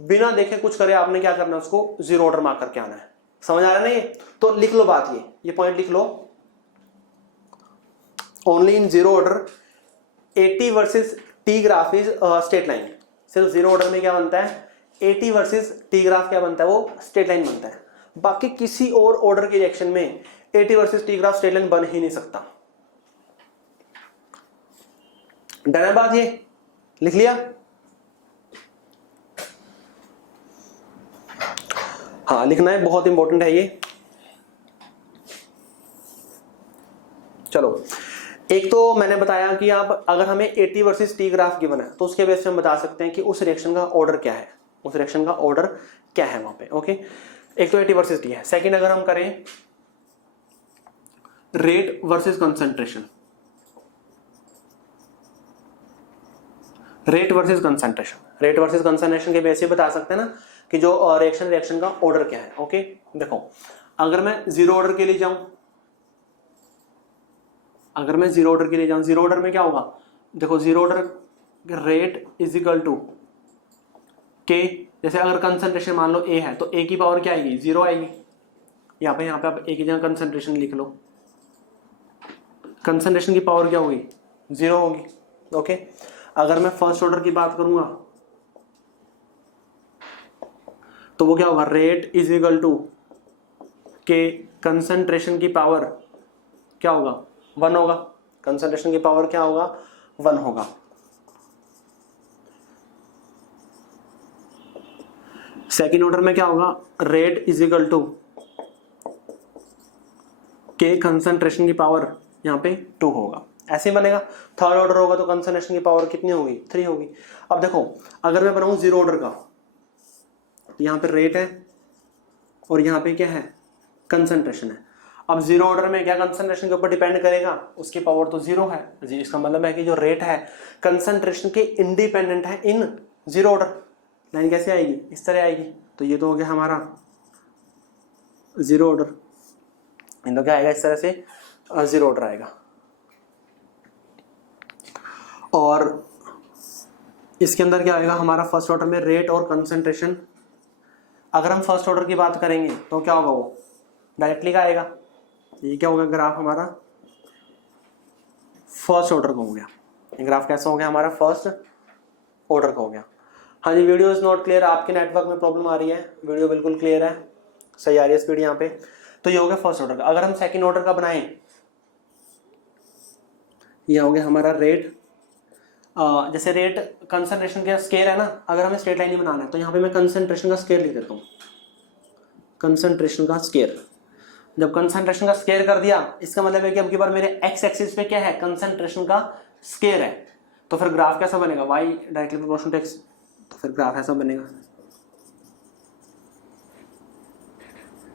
बिना देखे कुछ करे आपने क्या करना है? उसको जीरो ऑर्डर मार्क करके आना है। समझ आ रहा है ना? ये तो लिख लो बात, ये पॉइंट लिख लो। Only in zero order a t versus t graph is straight line. सिर्फ जीरो ऑर्डर में क्या बनता है? एटी वर्सेस टी ग्राफ क्या बनता है? वो स्ट्रेट लाइन बनता है। बाकी किसी और ऑर्डर के रिएक्शन में eighty versus t graph straight line बन ही नहीं सकता। डन है बात? ये लिख लिया? हाँ, लिखना है, बहुत इंपॉर्टेंट है ये। चलो, एक तो मैंने बताया कि आप अगर हमें AT versus T graph given है तो उसके बेस पे हम बता सकते हैं कि उस रिएक्शन का ऑर्डर क्या है, उस रिएक्शन का ऑर्डर क्या है वहां पे। ओके, एक तो AT वर्सेस T है। सेकंड अगर हम करें rate versus concentration, rate versus concentration, rate versus concentration के बेस पे बता सकते हैं ना कि जो रिएक्शन का ऑर्डर क्या है। ओके, देखो अगर मैं जीरो ऑर्डर के लिए जाऊं, अगर मैं जीरो ऑर्डर के लिए जाऊं, जीरो ऑर्डर में क्या होगा, देखो zero order rate is equal to k, जैसे अगर कंसंट्रेशन मान लो A है तो A की पावर क्या आएगी, जीरो आएगी। यहाँ पे आप A की जगह कंसंट्रेशन लिख लो, कंसंट्रेशन की पावर क्या होगी, जीरो होगी। ओके, अगर मैं फर्स्ट ऑर्डर की बात करूंगा तो वो क्या होगा, रेट इज इक्वल टू के कंसंट्रेशन की पावर क्या होगा, वन होगा। कंसंट्रेशन की पावर क्या होगा, वन होगा। सेकेंड ऑर्डर में क्या होगा, रेट इज इक्वल टू के कंसंट्रेशन की पावर यहाँ पे टू होगा, ऐसे बनेगा। थर्ड ऑर्डर होगा तो कंसंट्रेशन की पावर कितनी होगी, थ्री होगी। अब देखो अगर मैं बनाऊं जीरो ऑर्डर का तो यहाँ पे रेट है और यहाँ पे क्या है, कंसंट्रेशन है। अब जीरो ऑर्डर में क्या कंसंट्रेशन के ऊपर डिपेंड करेगा, उसकी पावर तो जीरो है जी। इसका मतलब है कि जो रेट है कंसंट्रेशन के इंडिपेंडेंट है इन जीरो ऑर्डर। लाइन कैसे आएगी, इस तरह आएगी। तो ये तो हो गया हमारा जीरो ऑर्डर, इन तो क्या आएगा, इस तरह से जीरो ऑर्डर आएगा। और इसके अंदर क्या आएगा हमारा फर्स्ट ऑर्डर में रेट और कंसंट्रेशन। अगर हम फर्स्ट ऑर्डर की बात करेंगे तो क्या होगा, वो डायरेक्टली का आएगा। ये क्या होगा, ग्राफ हमारा फर्स्ट ऑर्डर का हो गया। ये ग्राफ कैसा हो गया, हमारा फर्स्ट ऑर्डर का हो गया। हाँ जी, वीडियो इज नॉट क्लियर, आपके नेटवर्क में प्रॉब्लम आ रही है, वीडियो बिल्कुल क्लियर है, सही आ रही है स्पीड यहाँ पे। तो ये हो गया फर्स्ट ऑर्डर का। अगर हम सेकंड ऑर्डर का बनाएं, ये हो गया हमारा रेट। जैसे रेट कंसंट्रेशन का स्केयर है ना, अगर हमें स्ट्रेट लाइन ही बनाना है तो यहाँ पे मैं कंसंट्रेशन का स्केयर लिख देता हूँ, कंसंट्रेशन का स्केयर। जब कंसंट्रेशन का स्केयर कर दिया, इसका मतलब है कि अब की बार मेरे एक्स एक्सिस पे क्या है, कंसंट्रेशन का स्केयर है। तो फिर ग्राफ कैसा बनेगा, y directly proportional to x। तो फिर ग्राफ ऐसा बनेगा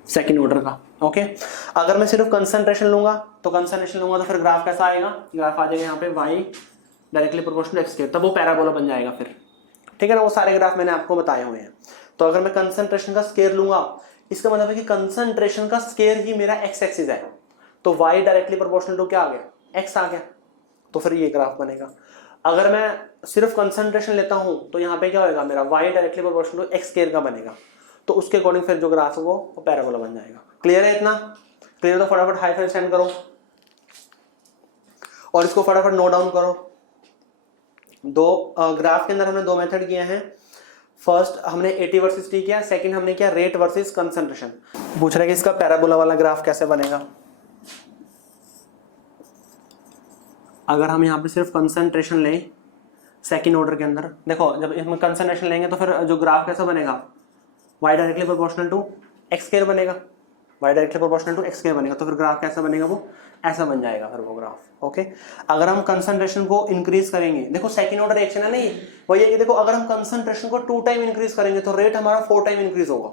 सेकंड ऑर्डर का। ओके, अगर मैं सिर्फ कंसंट्रेशन लूंगा तो फिर ग्राफ कैसा आएगा, ग्राफ आ जाएगा यहाँ पे y directly proportional to x square. तब वो पैराबोला बन जाएगा फिर, ठीक है ना। वो सारे ग्राफ मैंने आपको बताए हुए हैं। तो अगर मैं कंसंट्रेशन का स्केयर लूंगा, इसका मतलब है कि कंसंट्रेशन का स्केयर ही मेरा एक्स एक्सिस है। तो y डायरेक्टली प्रोपोर्शनल टू क्या आ गया, x आ गया। तो फिर ये ग्राफ बनेगा। अगर मैं सिर्फ कंसंट्रेशन लेता हूं तो यहाँ पे क्या होगा, मेरा y directly proportional to x square का बनेगा। तो उसके अकॉर्डिंग फिर जो ग्राफ है वो पैराबोला बन जाएगा। क्लियर है इतना? क्लियर तो फटाफट हाई फाइव सेंड करो और इसको फटाफट नोट डाउन करो। दो ग्राफ के अंदर हमने दो मेथड किए हैं। फर्स्ट हमने AT वर्सेस T किया, सेकंड हमने किया रेट वर्सेस कंसंट्रेशन। पूछ रहे हैं कि इसका पैराबोला वाला ग्राफ कैसे बनेगा। अगर हम यहाँ पे सिर्फ कंसंट्रेशन लें सेकंड ऑर्डर के अंदर, देखो जब इसमें कंसंट्रेशन लेंगे तो फिर जो ग्राफ कैसा बनेगा, y directly proportional to x square बनेगा, y directly proportional to x square बनेगा। तो फिर ग्राफ कैसा बनेगा, वो ऐसा बन जाएगा फिर वो ग्राफ। ओके, अगर हम कंसंट्रेशन को इंक्रीज करेंगे, देखो सेकंड ऑर्डर रिएक्शन है नहीं, वही है कि देखो अगर हम कंसंट्रेशन को 2 टाइम इंक्रीज करेंगे तो रेट हमारा 4 टाइम इंक्रीज होगा।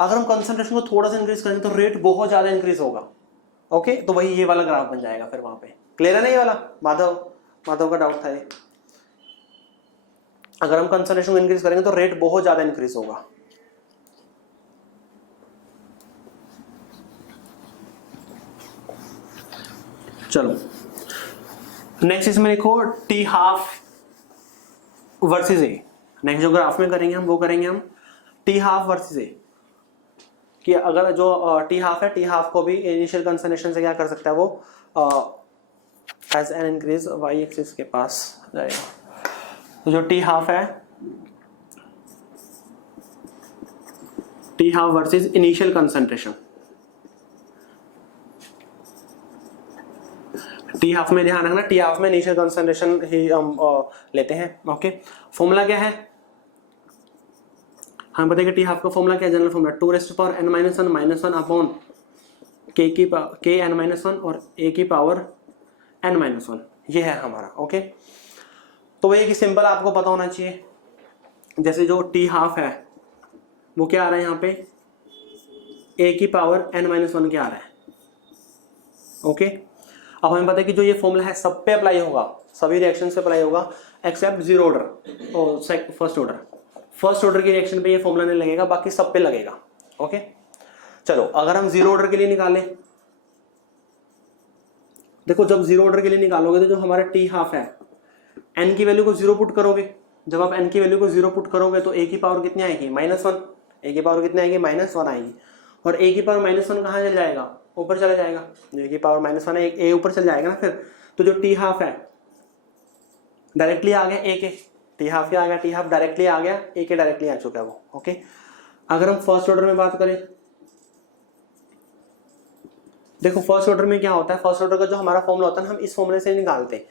अगर हम कंसंट्रेशन को थोड़ा सा इंक्रीज करेंगे तो रेट बहुत ज्यादा इंक्रीज होगा। ओके, तो वही ये वाला ग्राफ बन जाएगा फिर वहां पे। क्लियर है ना ये वाला? माधव का डाउट था ये। अगर हम कंसंट्रेशन को इंक्रीज करेंगे तो रेट बहुत ज्यादा इंक्रीज होगा। चलो नेक्स्ट इसमें लिखो T half versus A. Next जो ग्राफ में करेंगे हम वो करेंगे हम टी हाफ वर्सेस ए, कि अगर जो टी हाफ है, टी हाफ को भी इनिशियल कंसंट्रेशन से क्या कर सकता है, वो as n increase y axis के पास जाएगा। तो जो टी हाफ है, t half versus initial concentration, t half में ध्यान रखना, टी हाफ में इनिशियल कंसंट्रेशन ही हम लेते हैं। ओके, फॉर्मूला क्या है, हम बताएंगे टी हाफ का फॉर्मूला क्या है, general formula 2n-1 -1 upon k n-1 और a की पावर n-1, ये है हमारा। ओके, तो वही कि सिंपल आपको पता होना चाहिए, जैसे जो t हाफ है वो क्या आ रहा है यहाँ पे a की पावर n-1 क्या आ रहा है। ओके, अब हमें पता है कि जो ये फॉर्मूला है सब पे अप्लाई होगा, सभी रिएक्शन पे अप्लाई होगा एक्सेप्ट जीरो ऑर्डर और फर्स्ट ऑर्डर। फर्स्ट ऑर्डर की रिएक्शन पे ये फॉर्मूला नहीं लगेगा, बाकी सब पे लगेगा। ओके, चलो अगर हम जीरो ऑर्डर के लिए निकालें, देखो जब जीरो ऑर्डर के लिए निकालोगे तो जो हमारा टी हाफ है n की वैल्यू को जीरो पुट करोगे, जब आप n की वैल्यू को जीरो पुट करोगे तो a की पावर कितनी आएगी -1, a की पावर कितनी आएगी -1 आएगी, और a की पावर -1 कहाँ चल जाएगा, ऊपर चला जाएगा, a की पावर -1 है a ऊपर चल जाएगा ना फिर, तो जो टी हाफ है डायरेक्टली आ गया a के, टी हाफ क्या आ गया, टी हाफ डायरेक्टली आ गया a के, डायरेक्टली आ चुका है वो। ओके, अगर हम फर्स्ट ऑर्डर में बात करें, देखो फर्स्ट ऑर्डर में क्या होता है, फर्स्ट ऑर्डर का जो हमारा फॉर्मूला होता है हम इस फॉर्मूले से निकालते हैं।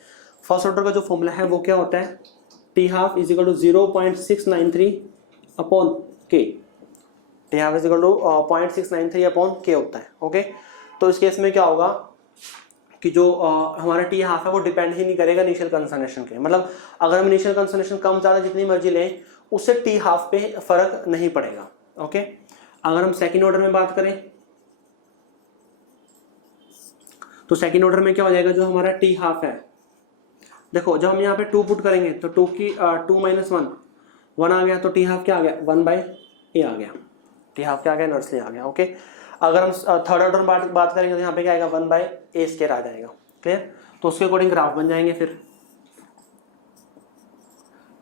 फर्स्ट ऑर्डर का जो फॉर्मूला है वो क्या होता है, t half is equal to 0.693 upon k, t half is equal to 0.693 upon k होता है। ओके, तो इस केस में क्या होगा कि जो हमारा टी हाफ है वो डिपेंड ही नहीं करेगा इनिशियल कंसंट्रेशन के, मतलब अगर हम इनिशियल कंसंट्रेशन कम ज़्यादा जितनी मर्जी लें उससे टी हाफ पे फर्क नहीं पड़ेगा। ओके, अगर हम सेकेंड ऑर्डर में बात करें तो सेकेंड ऑर्डर में क्या हो जाएगा, जो हमारा टी हाफ है, देखो जब हम यहाँ पे 2 पुट करेंगे तो 2 की 2 -1 1 आ गया, तो टी हाफ क्या आ गया 1/a आ गया, टी हाफ क्या आ गया इनवर्सली आ गया। ओके, अगर हम थर्ड ऑर्डर में बात करेंगे तो यहाँ पे क्या आएगा 1/a² आ जाएगा। क्लियर, तो उसके अकॉर्डिंग ग्राफ बन जाएंगे फिर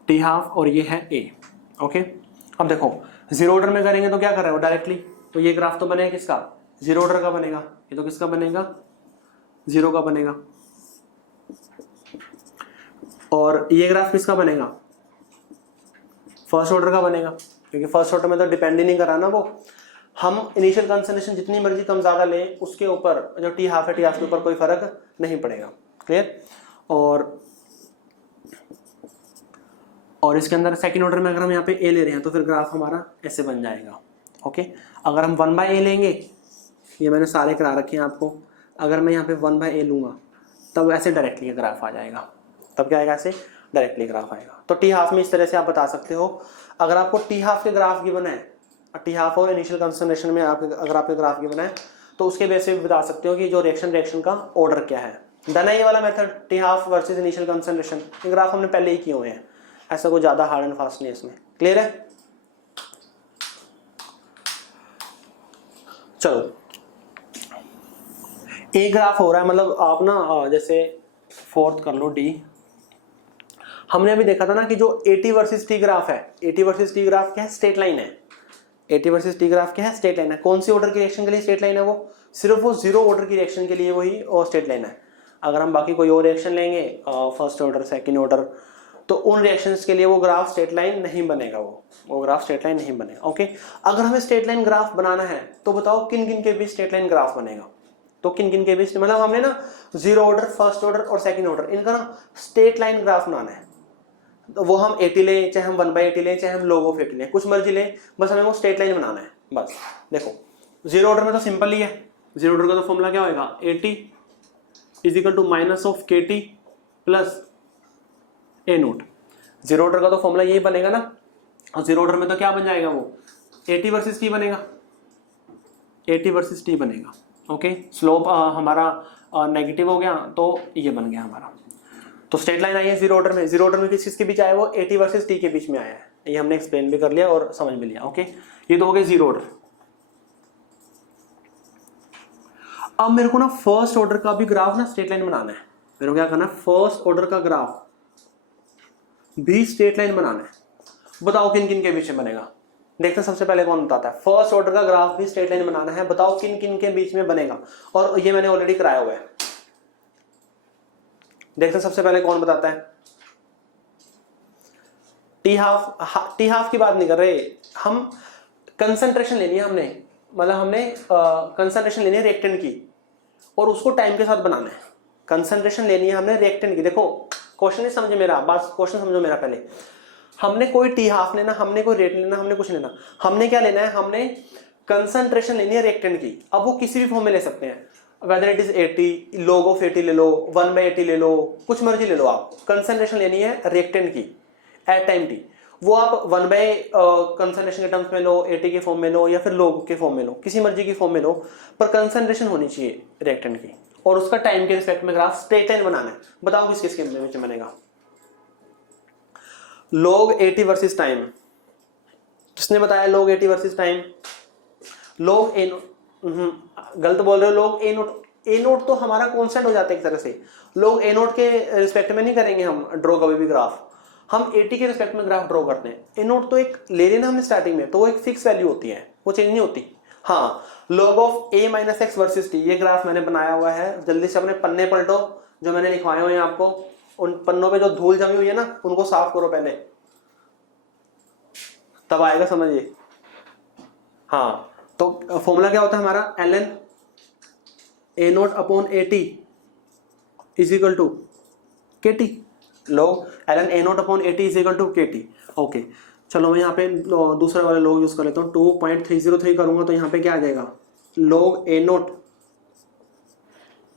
टी हाफ और ये है a। ओके, अब देखो जीरो ऑर्डर में करेंगे तो क्या कर रहे हो डायरेक्टली, तो ये ग्राफ तो बनेगा किसका, जीरो ऑर्डर का बनेगा, ये तो किसका बनेगा, जीरो का बनेगा, और ये ग्राफ किसका बनेगा, फर्स्ट ऑर्डर का बनेगा, क्योंकि फर्स्ट ऑर्डर में तो डिपेंड ही नहीं करा ना वो, हम इनिशियल कंसंट्रेशन जितनी मर्जी कम ज्यादा लें उसके ऊपर जो टी हाफ है टी हाफ के ऊपर कोई फर्क नहीं पड़ेगा। क्लियर, और इसके अंदर सेकंड ऑर्डर में अगर हम यहाँ पे ए ले रहे हैं तो फिर ग्राफ हमारा ऐसे बन जाएगा। ओके, अगर हम 1/a लेंगे, ये मैंने सारे करा रखे हैं आपको, अगर मैं यहाँ पे 1/a लूँगा तब ऐसे डायरेक्टली ग्राफ आ जाएगा, तब क्या आएगा ऐसे डायरेक्टली ग्राफ आएगा। तो टी हाफ में इस तरह से आप बता सकते हो, अगर आपको टी हाफ के ग्राफ गिवन है, टी हाफ और इनिशियल कंसंट्रेशन में अगर आपके ग्राफ गिवन है तो उसके बेस पे भी बता सकते हो कि जो रिएक्शन का ऑर्डर क्या है। डन है ये वाला method, T half versus initial concentration, ये ग्राफ हमने पहले ही किए हुए हैं, ऐसा कोई ज्यादा हार्ड एंड फास्ट नहीं है इसमें। क्लियर है, चलो एक ग्राफ हो रहा है, मतलब आप ना जैसे फोर्थ कर लो डी, हमने अभी देखा था ना कि जो AT वर्सेस T ग्राफ है, AT वर्सेस T ग्राफ क्या है, स्ट्रेट लाइन है, AT वर्सेस T ग्राफ क्या है, स्ट्रेट लाइन है। कौन सी ऑर्डर की रिएक्शन के लिए स्ट्रेट लाइन है, वो सिर्फ वो जीरो ऑर्डर की रिएक्शन के लिए वही और स्ट्रेट लाइन है। अगर हम बाकी कोई और रिएक्शन लेंगे फर्स्ट ऑर्डर सेकंड ऑर्डर, तो उन रिएक्शंस के लिए वो ग्राफ स्ट्रेट लाइन नहीं बनेगा, वो ग्राफ स्ट्रेट लाइन नहीं बनेगा। ओके, अगर हमें स्ट्रेट लाइन ग्राफ बनाना है तो बताओ किन किन के बीच स्ट्रेट लाइन ग्राफ बनेगा, तो किन किन के बीच, मतलब हमने ना जीरो ऑर्डर फर्स्ट ऑर्डर और सेकंड ऑर्डर इनका ना स्ट्रेट लाइन ग्राफ बनाना है, तो वो हम 80 लें चाहे हम 1/80 लें चाहे हम log ऑफ 80 लें, कुछ मर्जी लें, बस हमें वो स्ट्रेट लाइन बनाना है बस। देखो जीरो ऑर्डर में तो सिंपल ही है, जीरो ऑर्डर का तो फॉर्मूला क्या होगा, 80 is equal to -KT plus A0। Zero order का तो फॉर्मूला यही बनेगा ना, और जीरो ऑर्डर में तो क्या बन जाएगा, वो 80 वर्सेस T बनेगा, 80 वर्सेस T बनेगा। ओके, स्लोप हमारा नेगेटिव हो गया तो ये बन गया हमारा, तो स्ट्रेट लाइन आई है जीरो ऑर्डर में, जीरो ऑर्डर में किस चीज के बीच आया, वो 80 वर्सेस T के बीच में आया है, ये हमने एक्सप्लेन भी कर लिया और समझ भी लिया। ओके, ये तो हो गया जीरो ऑर्डर। अब मेरे को ना फर्स्ट ऑर्डर का भी ग्राफ ना स्ट्रेट लाइन बनाना है, मेरे को क्या करना है, फर्स्ट ऑर्डर का ग्राफ भी स्ट्रेट लाइन बनाना है, बताओ किन किन के बीच में बनेगा, देखते हैं सबसे पहले कौन बताता है, फर्स्ट ऑर्डर का ग्राफ भी स्ट्रेट लाइन बनाना है, बताओ किन किन के बीच में बनेगा, और ये मैंने ऑलरेडी कराया हुआ है, देखते हैं सबसे पहले कौन बताता है। टी हाफ की बात नहीं कर रहे हम, कंसंट्रेशन लेनी है हमने, मतलब हमने कंसंट्रेशन लेनी है रिएक्टेंट की और उसको टाइम के साथ बनाना है, कंसंट्रेशन लेनी है हमने रिएक्टेंट की। देखो क्वेश्चन नहीं समझे मेरा, बात क्वेश्चन समझो मेरा, पहले हमने कोई टी हाफ लेना, हमने कोई रेट लेना, हमने कुछ लेना, हमने क्या लेना है, हमने कंसंट्रेशन लेनी है रिएक्टेंट की। अब वो किसी भी फॉर्म में ले सकते हैं, whether it is 80, log of 80 ले लो, 1/80 ले लो, कुछ मर्जी ले लो आप, कंसंट्रेशन लेनी है रिएक्टेंट की एट टाइम t, वो आप 1 कंसंट्रेशन के टर्म्स में लो, 80 के फॉर्म में लो, या फिर log के फॉर्म में लो, किसी मर्जी की फॉर्म में लो, पर कंसंट्रेशन होनी चाहिए रिएक्टेंट की, और उसका टाइम के रिस्पेक्ट में ग्राफ स्ट्रेट लाइन बनाना है। बताओ किस किस के बीच में बनेगा? log 80 वर्सेस टाइम, किसने बताया log 80 versus time? log a गलत बोल रहे हो, log a नोट तो हमारा कांस्टेंट हो जाता है एक तरह से, log a नोट के रिस्पेक्ट में नहीं करेंगे हम ड्रॉ कभी भी ग्राफ, हम 80 के रिस्पेक्ट में ग्राफ ड्रॉ करते हैं। a नोट तो एक ले लेना हमने स्टार्टिंग में, तो वो एक फिक्स वैल्यू होती है, वो चेंज नहीं होती। हाँ, log of a minus x versus t, ये ग्राफ मैंने बनाया हुआ है, जल्दी से अपने पन्ने पलटो जो मैंने लिखवाए हुए हैं आपको, उन पन्नों पे जो धूल जमी हुई है ना उनको साफ करो पहले, तब आएगा समझिए। हाँ, तो फॉर्मूला क्या होता है हमारा, ln a naught upon at is equal to kt, log ln a naught upon at is equal to kt। Okay, चलो मैं यहाँ पे दूसरे वाले log यूज कर लेता हूँ, 2.303 करूंगा तो यहाँ पे क्या आ जाएगा, log a naught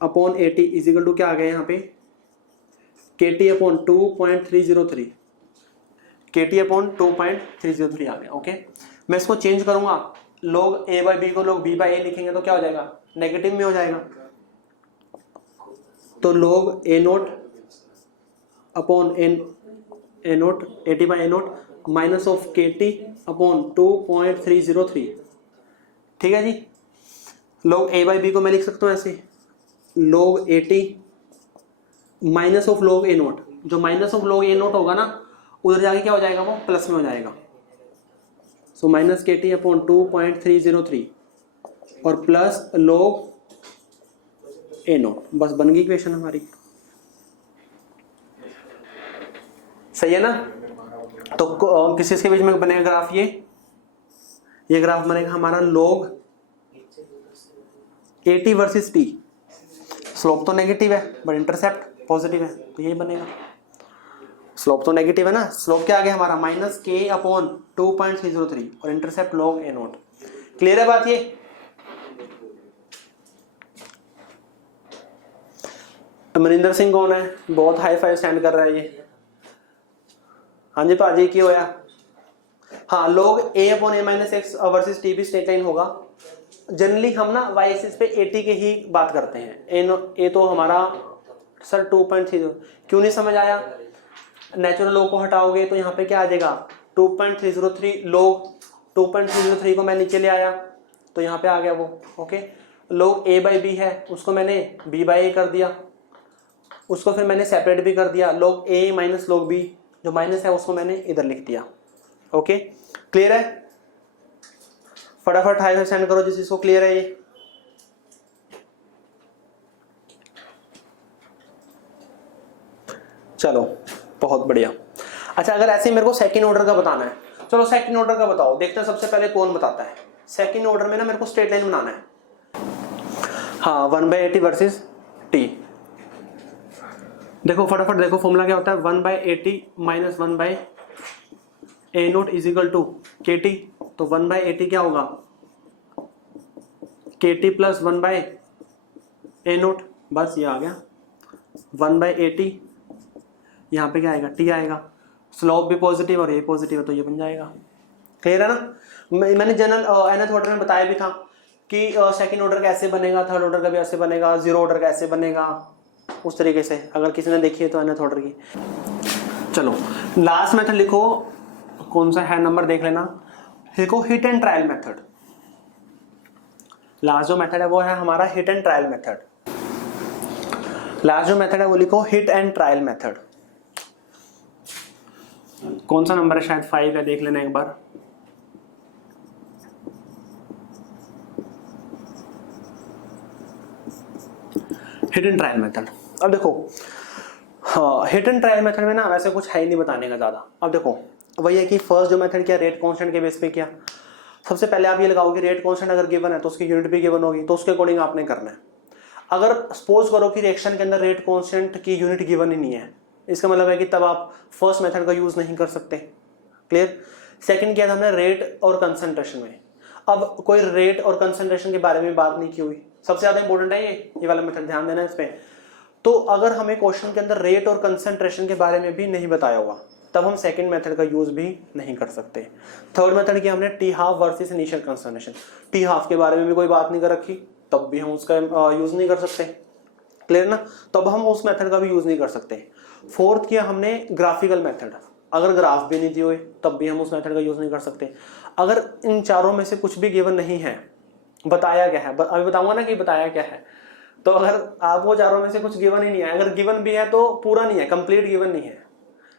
upon at is equal to क्या आ गया यहाँ पे, kt अपॉन 2.303, kt अपॉन 2.303 आ गया। ओके, मैं इसको चेंज करूंगा, log a बाई बी को log b बाई a लिखेंगे तो क्या हो जाएगा, नेगेटिव में हो जाएगा, तो log a naught upon a naught 80 by a naught minus of kt upon 2.303, ठीक है जी। log a बाई बी को मैं लिख सकता हूँ ऐसे, log 80 minus of log a naught, जो minus of log a naught होगा ना उधर जाके क्या हो जाएगा, वो प्लस में हो जाएगा, सो माइनस kt अपॉन 2.303 और प्लस log a नोट, बस बन गई इक्वेशन हमारी, सही है ना। तो किस के बीच में बनेगा ग्राफ, ये ग्राफ बनेगा हमारा log 80 वर्सेस t, स्लोप तो नेगेटिव है बट इंटरसेप्ट पॉजिटिव है, तो यही बनेगा। स्लोप तो नेगेटिव है ना, स्लोप क्या आ गया हमारा, माइनस k अपॉन 2.303 और intercept log a note. Clear है बात ये? मनिंदर सिंह कौन है, बहुत हाई फाइव स्टैंड कर रहा है ये। हाँ जी भाजी की होया। हाँ, log a upon a minus x versus t भी स्ट्रेट लाइन होगा। जनरली हम ना y एक्सिस पे 80 के ही बात करते हैं, a तो हमारा सर 2.30, क्यों नहीं समझ आया? नेचुरल log को हटाओगे तो यहाँ पे क्या आ जाएगा, 2.303 log 2.303 को मैं नीचे ले आया तो यहाँ पे आ गया वो। Okay, log a by b है उसको मैंने b बाई a कर दिया, उसको फिर मैंने सेपरेट भी कर दिया, log a minus log b, जो माइनस है उसको मैंने इधर लिख दिया। ओके, क्लियर है? फटाफट हाई सेंड करो जिस इसको क्लियर है ये। चलो बहुत बढ़िया। अच्छा, अगर ऐसे मेरे को सेकंड ऑर्डर का बताना है, चलो सेकंड ऑर्डर का बताओ, देखते हैं सबसे पहले कौन बताता है। सेकंड ऑर्डर में ना मेरे को स्ट्रेट लाइन बनाना है। हाँ, 1/80 वर्सेस t। देखो फटाफट देखो फॉर्मूला क्या होता है, 1/80 minus 1/a naught is equal to kt, तो 1/80 क्या होगा, kt प्लस 1/a नोट, बस ये आ गया 1/80, यहाँ पे क्या आएगा, t आएगा, स्लोप भी पॉजिटिव और ये पॉजिटिव है तो ये बन जाएगा। क्लियर है ना? मैंने जनरल nth ऑर्डर में बताया भी था कि सेकंड ऑर्डर का ऐसे बनेगा, थर्ड ऑर्डर का भी ऐसे बनेगा, जीरो ऑर्डर का ऐसे बनेगा, उस तरीके से। अगर किसी ने देखी है तो nth ऑर्डर की। चलो लास्ट मेथड लिखो, कौन सा है नंबर देख लेना, लिखो hit and trial method. Last जो मेथड है वो है हमारा hit and trial method. Last जो मेथड है वो लिखो हिट एंड ट्रायल मेथड। कौन सा नंबर है, शायद 5 है, देख लेना एक बार। Hit and trial method. अब देखो हाँ, हिट एंड ट्रायल मेथड में ना वैसे कुछ है ही नहीं बताने का ज़्यादा। अब देखो वही है कि फर्स्ट जो मेथड किया रेट कांस्टेंट के बेस पे किया। सबसे पहले आप ये लगाओ कि रेट कांस्टेंट अगर गिवन है तो उसकी यूनिट भी गिवन होगी, तो उसके अकॉर्डिंग आपने करना है। अगर सपोज करो कि रिएक्शन के अंदर रेट कांस्टेंट की यूनिट गिवन ही नहीं है, इसका मतलब है कि तब आप फर्स्ट मेथड का यूज नहीं कर सकते। क्लियर? सेकंड किया था हमने रेट और कंसंट्रेशन में। अब कोई रेट और कंसंट्रेशन के बारे में बात नहीं की हुई, सबसे ज्यादा इंपॉर्टेंट है ये वाला मेथड, ध्यान देना इस पे। तो अगर हमें क्वेश्चन के अंदर रेट और कंसंट्रेशन के बारे में भी नहीं बताया हुआ तब हम सेकंड मेथड का यूज भी नहीं कर सकते। थर्ड मेथड की हमने T half versus initial concentration, t half के बारे में भी कोई बात नहीं कर रखी तब भी हम उसका यूज नहीं कर सकते, क्लियर ना, तब हम उस मेथड का भी यूज नहीं कर सकते। फोर्थ किया हमने ग्राफिकल मेथड, अगर ग्राफ भी नहीं दिए हुए तब भी हम उस मेथड का यूज नहीं कर सकते। अगर इन चारों में से कुछ भी गिवन नहीं है, बताया क्या है, अभी बताऊंगा ना कि बताया क्या है, तो अगर आपको चारों में से कुछ गिवन ही नहीं है, अगर गिवन भी है तो पूरा नहीं है, कंप्लीट गिवन नहीं है,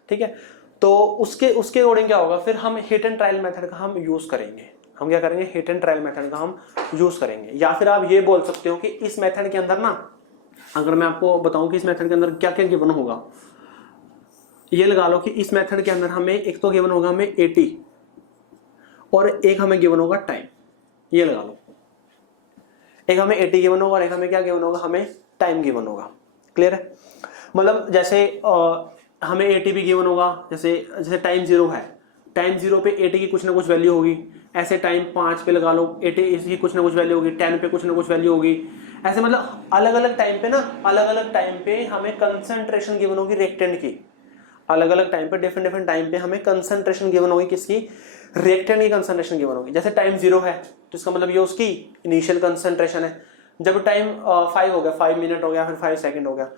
ठीक है, तो उसके अकॉर्डिंग क्या होगा, फिर हम हिट एंड ट्रायल मेथड का हम यूज करेंगे। हम क्या करेंगे, हिट एंड ट्रायल मेथड का हम यूज करेंगे। या फिर आप ये बोल सकते हो कि इस मेथड के अंदर ना, अगर मैं आपको बताऊं कि इस मेथड के अंदर क्या क्या गिवन होगा, ये लगा लो कि इस मेथड के अंदर हमें एक तो गिवन होगा हमें 80 और एक हमें गिवन होगा टाइम, ये लगा लो, एक हमें 80 गिवन होगा और एक हमें क्या गिवन होगा, हमें टाइम गिवन होगा, क्लियर है। मतलब जैसे हमें 80 भी गिवन होगा, जैसे टाइम 0 है, टाइम 0 पे 80 की कुछ ना कुछ वैल्यू होगी, ऐसे टाइम 5 पे लगा लो 80 इसकी कुछ ना कुछ वैल्यू होगी, 10 पे कुछ ना कुछ वैल्यू होगी, ऐसे मतलब अलग अलग टाइम पे ना, अलग अलग टाइम पे हमें कंसंट्रेशन गिवन होगी रिएक्टेंट की, अलग अलग टाइम पे डिफरेंट टाइम पे हमें कंसंट्रेशन गिवन होगी, किसकी, रिएक्टेंट की कंसंट्रेशन गिवन होगी। जैसे टाइम 0 है तो इसका मतलब ये उसकी इनिशियल कंसंट्रेशन है। जब टाइम 5 हो गया, 5 मिनट हो गया, फिर 5 सेकंड हो गया,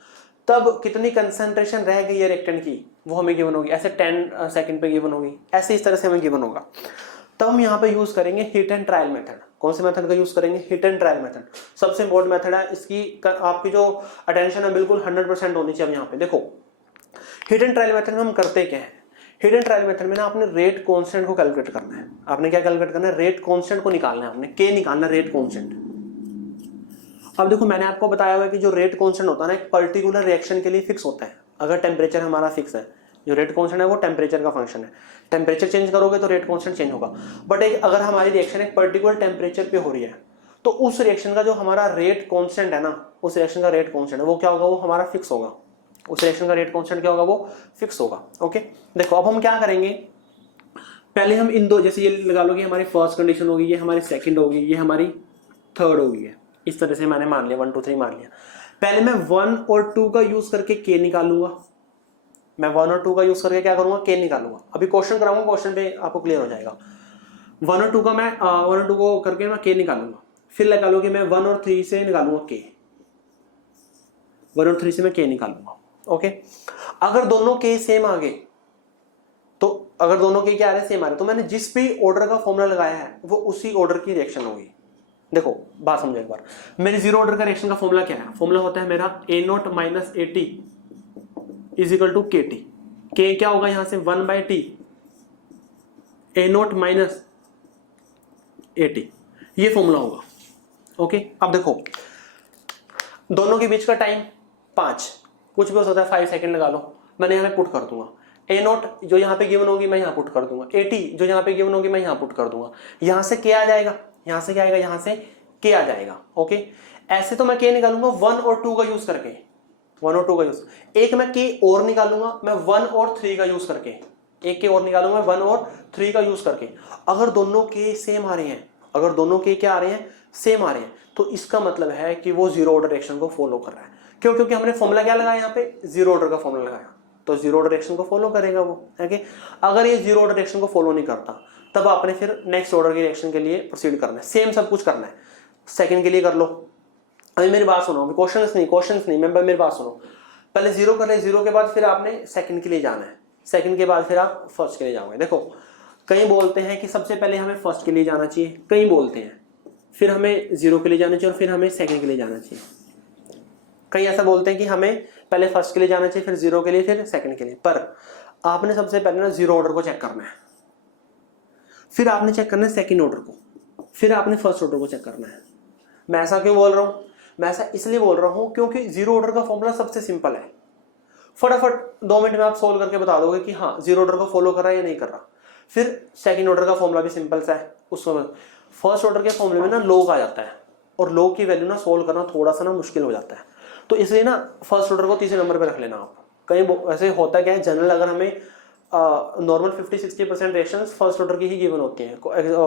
तब कितनी कंसंट्रेशन रह गई है रिएक्टेंट की, वो हमें गिवन होगी, ऐसे 10 सेकंड पे गिवन होगी, ऐसे इस तरह से हमें गिवन होगा। तब हम यहाँ पे यूज करेंगे हिट एंड ट्रायल मेथड। कौन से मेथड का यूज करेंगे, हिट एंड ट्रायल मेथड, सबसे इंपॉर्टेंट मेथड है। इसकी आपकी जो अटेंशन है बिल्कुल 100% होनी चाहिए। यहाँ पे देखो हिट एंड ट्रायल मेथड में हम करते क्या है, हिट एंड ट्रायल मेथड में ना आपने रेट कांस्टेंट को कैलकुलेट करना है। आपने क्या कैलकुलेट करना है, रेट कांस्टेंट को निकालना है, आपने के निकालना है, रेट कांस्टेंट। अब देखो मैंने आपको बताया हुआ है कि जो रेट कांस्टेंट होता है ना, एक पर्टिकुलर रिएक्शन के लिए फिक्स होता है। अगर टेम्परेचर हमारा फिक्स है, जो रेट कांस्टेंट है वो टेम्परेचर का फंक्शन है, टेम्परेचर चेंज करोगे तो रेट कांस्टेंट चेंज होगा। बट एक अगर हमारी रिएक्शन एक पर्टिकुलर टेम्परेचर पे हो रही है तो उस रिएक्शन का जो हमारा रेट कांस्टेंट है ना, उस रिएक्शन का रेट कांस्टेंट है वो क्या होगा, वो हमारा फिक्स होगा। उस रिएक्शन का रेट कांस्टेंट क्या होगा, वो फिक्स होगा। ओके देखो अब हम क्या करेंगे, पहले हम इन दो, जैसे ये लगा लो कि हमारी फर्स्ट कंडीशन होगी, ये हमारी सेकंड होगी, ये हमारी थर्ड होगी है, इस तरह से मैंने मान लिया 1 2 3 मान लिया। पहले मैं 1 और 2 का यूज करके के निकालूंगा, मैं 1 और 2 का यूज करके क्या करूंगा, के निकालूंगा। अभी क्वेश्चन कराऊंगा, क्वेश्चन पे आपको क्लियर हो जाएगा। 1 और 2 का मैं 1 और 2 को करके मैं के निकालूंगा, फिर लगा लो कि मैं 1 और 3 से निकालूंगा के, 1 और 3 से मैं के निकालूंगा। ओके अगर दोनों के सेम आ गए, तो अगर दोनों के क्या आ रहे, सेम आ रहे, तो मैंने जिस भी ऑर्डर का फॉर्मूला लगाया है वो उसी ऑर्डर की रिएक्शन होगी। देखो बात समझो एक बार, मेरे जीरो ऑर्डर का रिएक्शन का फॉर्मूला क्या है, फॉर्मूला होता है मेरा A0 minus AT is equal to KT। K क्या होगा यहां से 1/T A0 माइनस AT, ये फॉर्मूला होगा। ओके अब देखो दोनों के बीच का टाइम 5, कुछ भी हो सकता है, 5 सेकंड लगा लो, मैंने यहाँ पे पुट कर दूंगा। A0 जो यहाँ पे गिवन होगी मैं यहाँ पुट कर दूंगा, AT जो यहाँ पे गिवन होगी मैं यहाँ पुट कर दूंगा, यहाँ से के आ जाएगा, यहाँ से क्या आएगा, यहाँ से के आ जाएगा। ओके ऐसे तो मैं के निकालूंगा 1 और 2 का यूज करके, 1 और 2 का यूज, एक मैं के और निकालूंगा मैं 1 और 3 का यूज करके, एक के और निकालूंगा 1 और 3 का यूज करके। अगर दोनों के सेम आ रहे हैं, अगर दोनों के क्या आ रहे हैं, सेम आ रहे हैं, तो इसका मतलब है कि वो जीरो ऑर्डर रिएक्शन को फॉलो कर रहा है। क्यों, क्योंकि हमने फॉर्मूला क्या लगाया यहाँ पे, जीरो ऑर्डर का फॉर्मूला लगाया, तो जीरो ऑर्डर रिएक्शन को फॉलो करेगा वो। ओके अगर ये जीरो ऑर्डर रिएक्शन को फॉलो नहीं करता तब आपने फिर नेक्स्ट ऑर्डर की रिएक्शन के लिए प्रोसीड करना है, सेम सब कुछ करना है। सेकंड के लिए कर लो, अभी मेरी बात सुनो, अभी क्वेश्चंस नहीं मैं मेरी बात सुनो, पहले जीरो कर ले, जीरो के बाद फिर आपने सेकंड के लिए जाना है, सेकंड के बाद फिर आप फर्स्ट के लिए जाओगे। देखो कई बोलते हैं कि सबसे पहले हमें फर्स्ट के लिए जाना चाहिए, कई बोलते हैं फिर हमें जीरो के लिए जाना चाहिए और फिर हमें सेकंड के लिए जाना चाहिए। कई ऐसा बोलते हैं कि हमें पहले फर्स्ट के लिए जाना चाहिए, फिर जीरो के लिए, फिर सेकंड के लिए। पर आपने सबसे पहले ना जीरो ऑर्डर को चेक करना है, फिर आपने चेक करना है सेकंड ऑर्डर को, फिर आपने फर्स्ट ऑर्डर को चेक करना है। मैं ऐसा क्यों बोल रहा हूं, मैं ऐसा इसलिए बोल रहा हूं क्योंकि जीरो ऑर्डर का फॉर्मूला सबसे सिंपल है, फटाफट 2 मिनट में आप सोल्व करके बता दोगे कि हाँ जीरो ऑर्डर को फॉलो कर रहा है या नहीं कर रहा। फिर सेकंड ऑर्डर का फॉर्मूला भी सिंपल सा है, उसमें फर्स्ट ऑर्डर के फॉर्मूले में ना लॉग आ जाता है और लॉग की वैल्यू ना सोल्व करना थोड़ा सा ना मुश्किल हो जाता है, तो इसलिए ना फर्स्ट ऑर्डर को तीसरे नंबर पे रख लेना आप। कहीं ऐसे होता क्या है, जनरल अगर हमें नॉर्मल 50-60% रेशंस फर्स्ट ऑर्डर की ही गिवन होती हैं।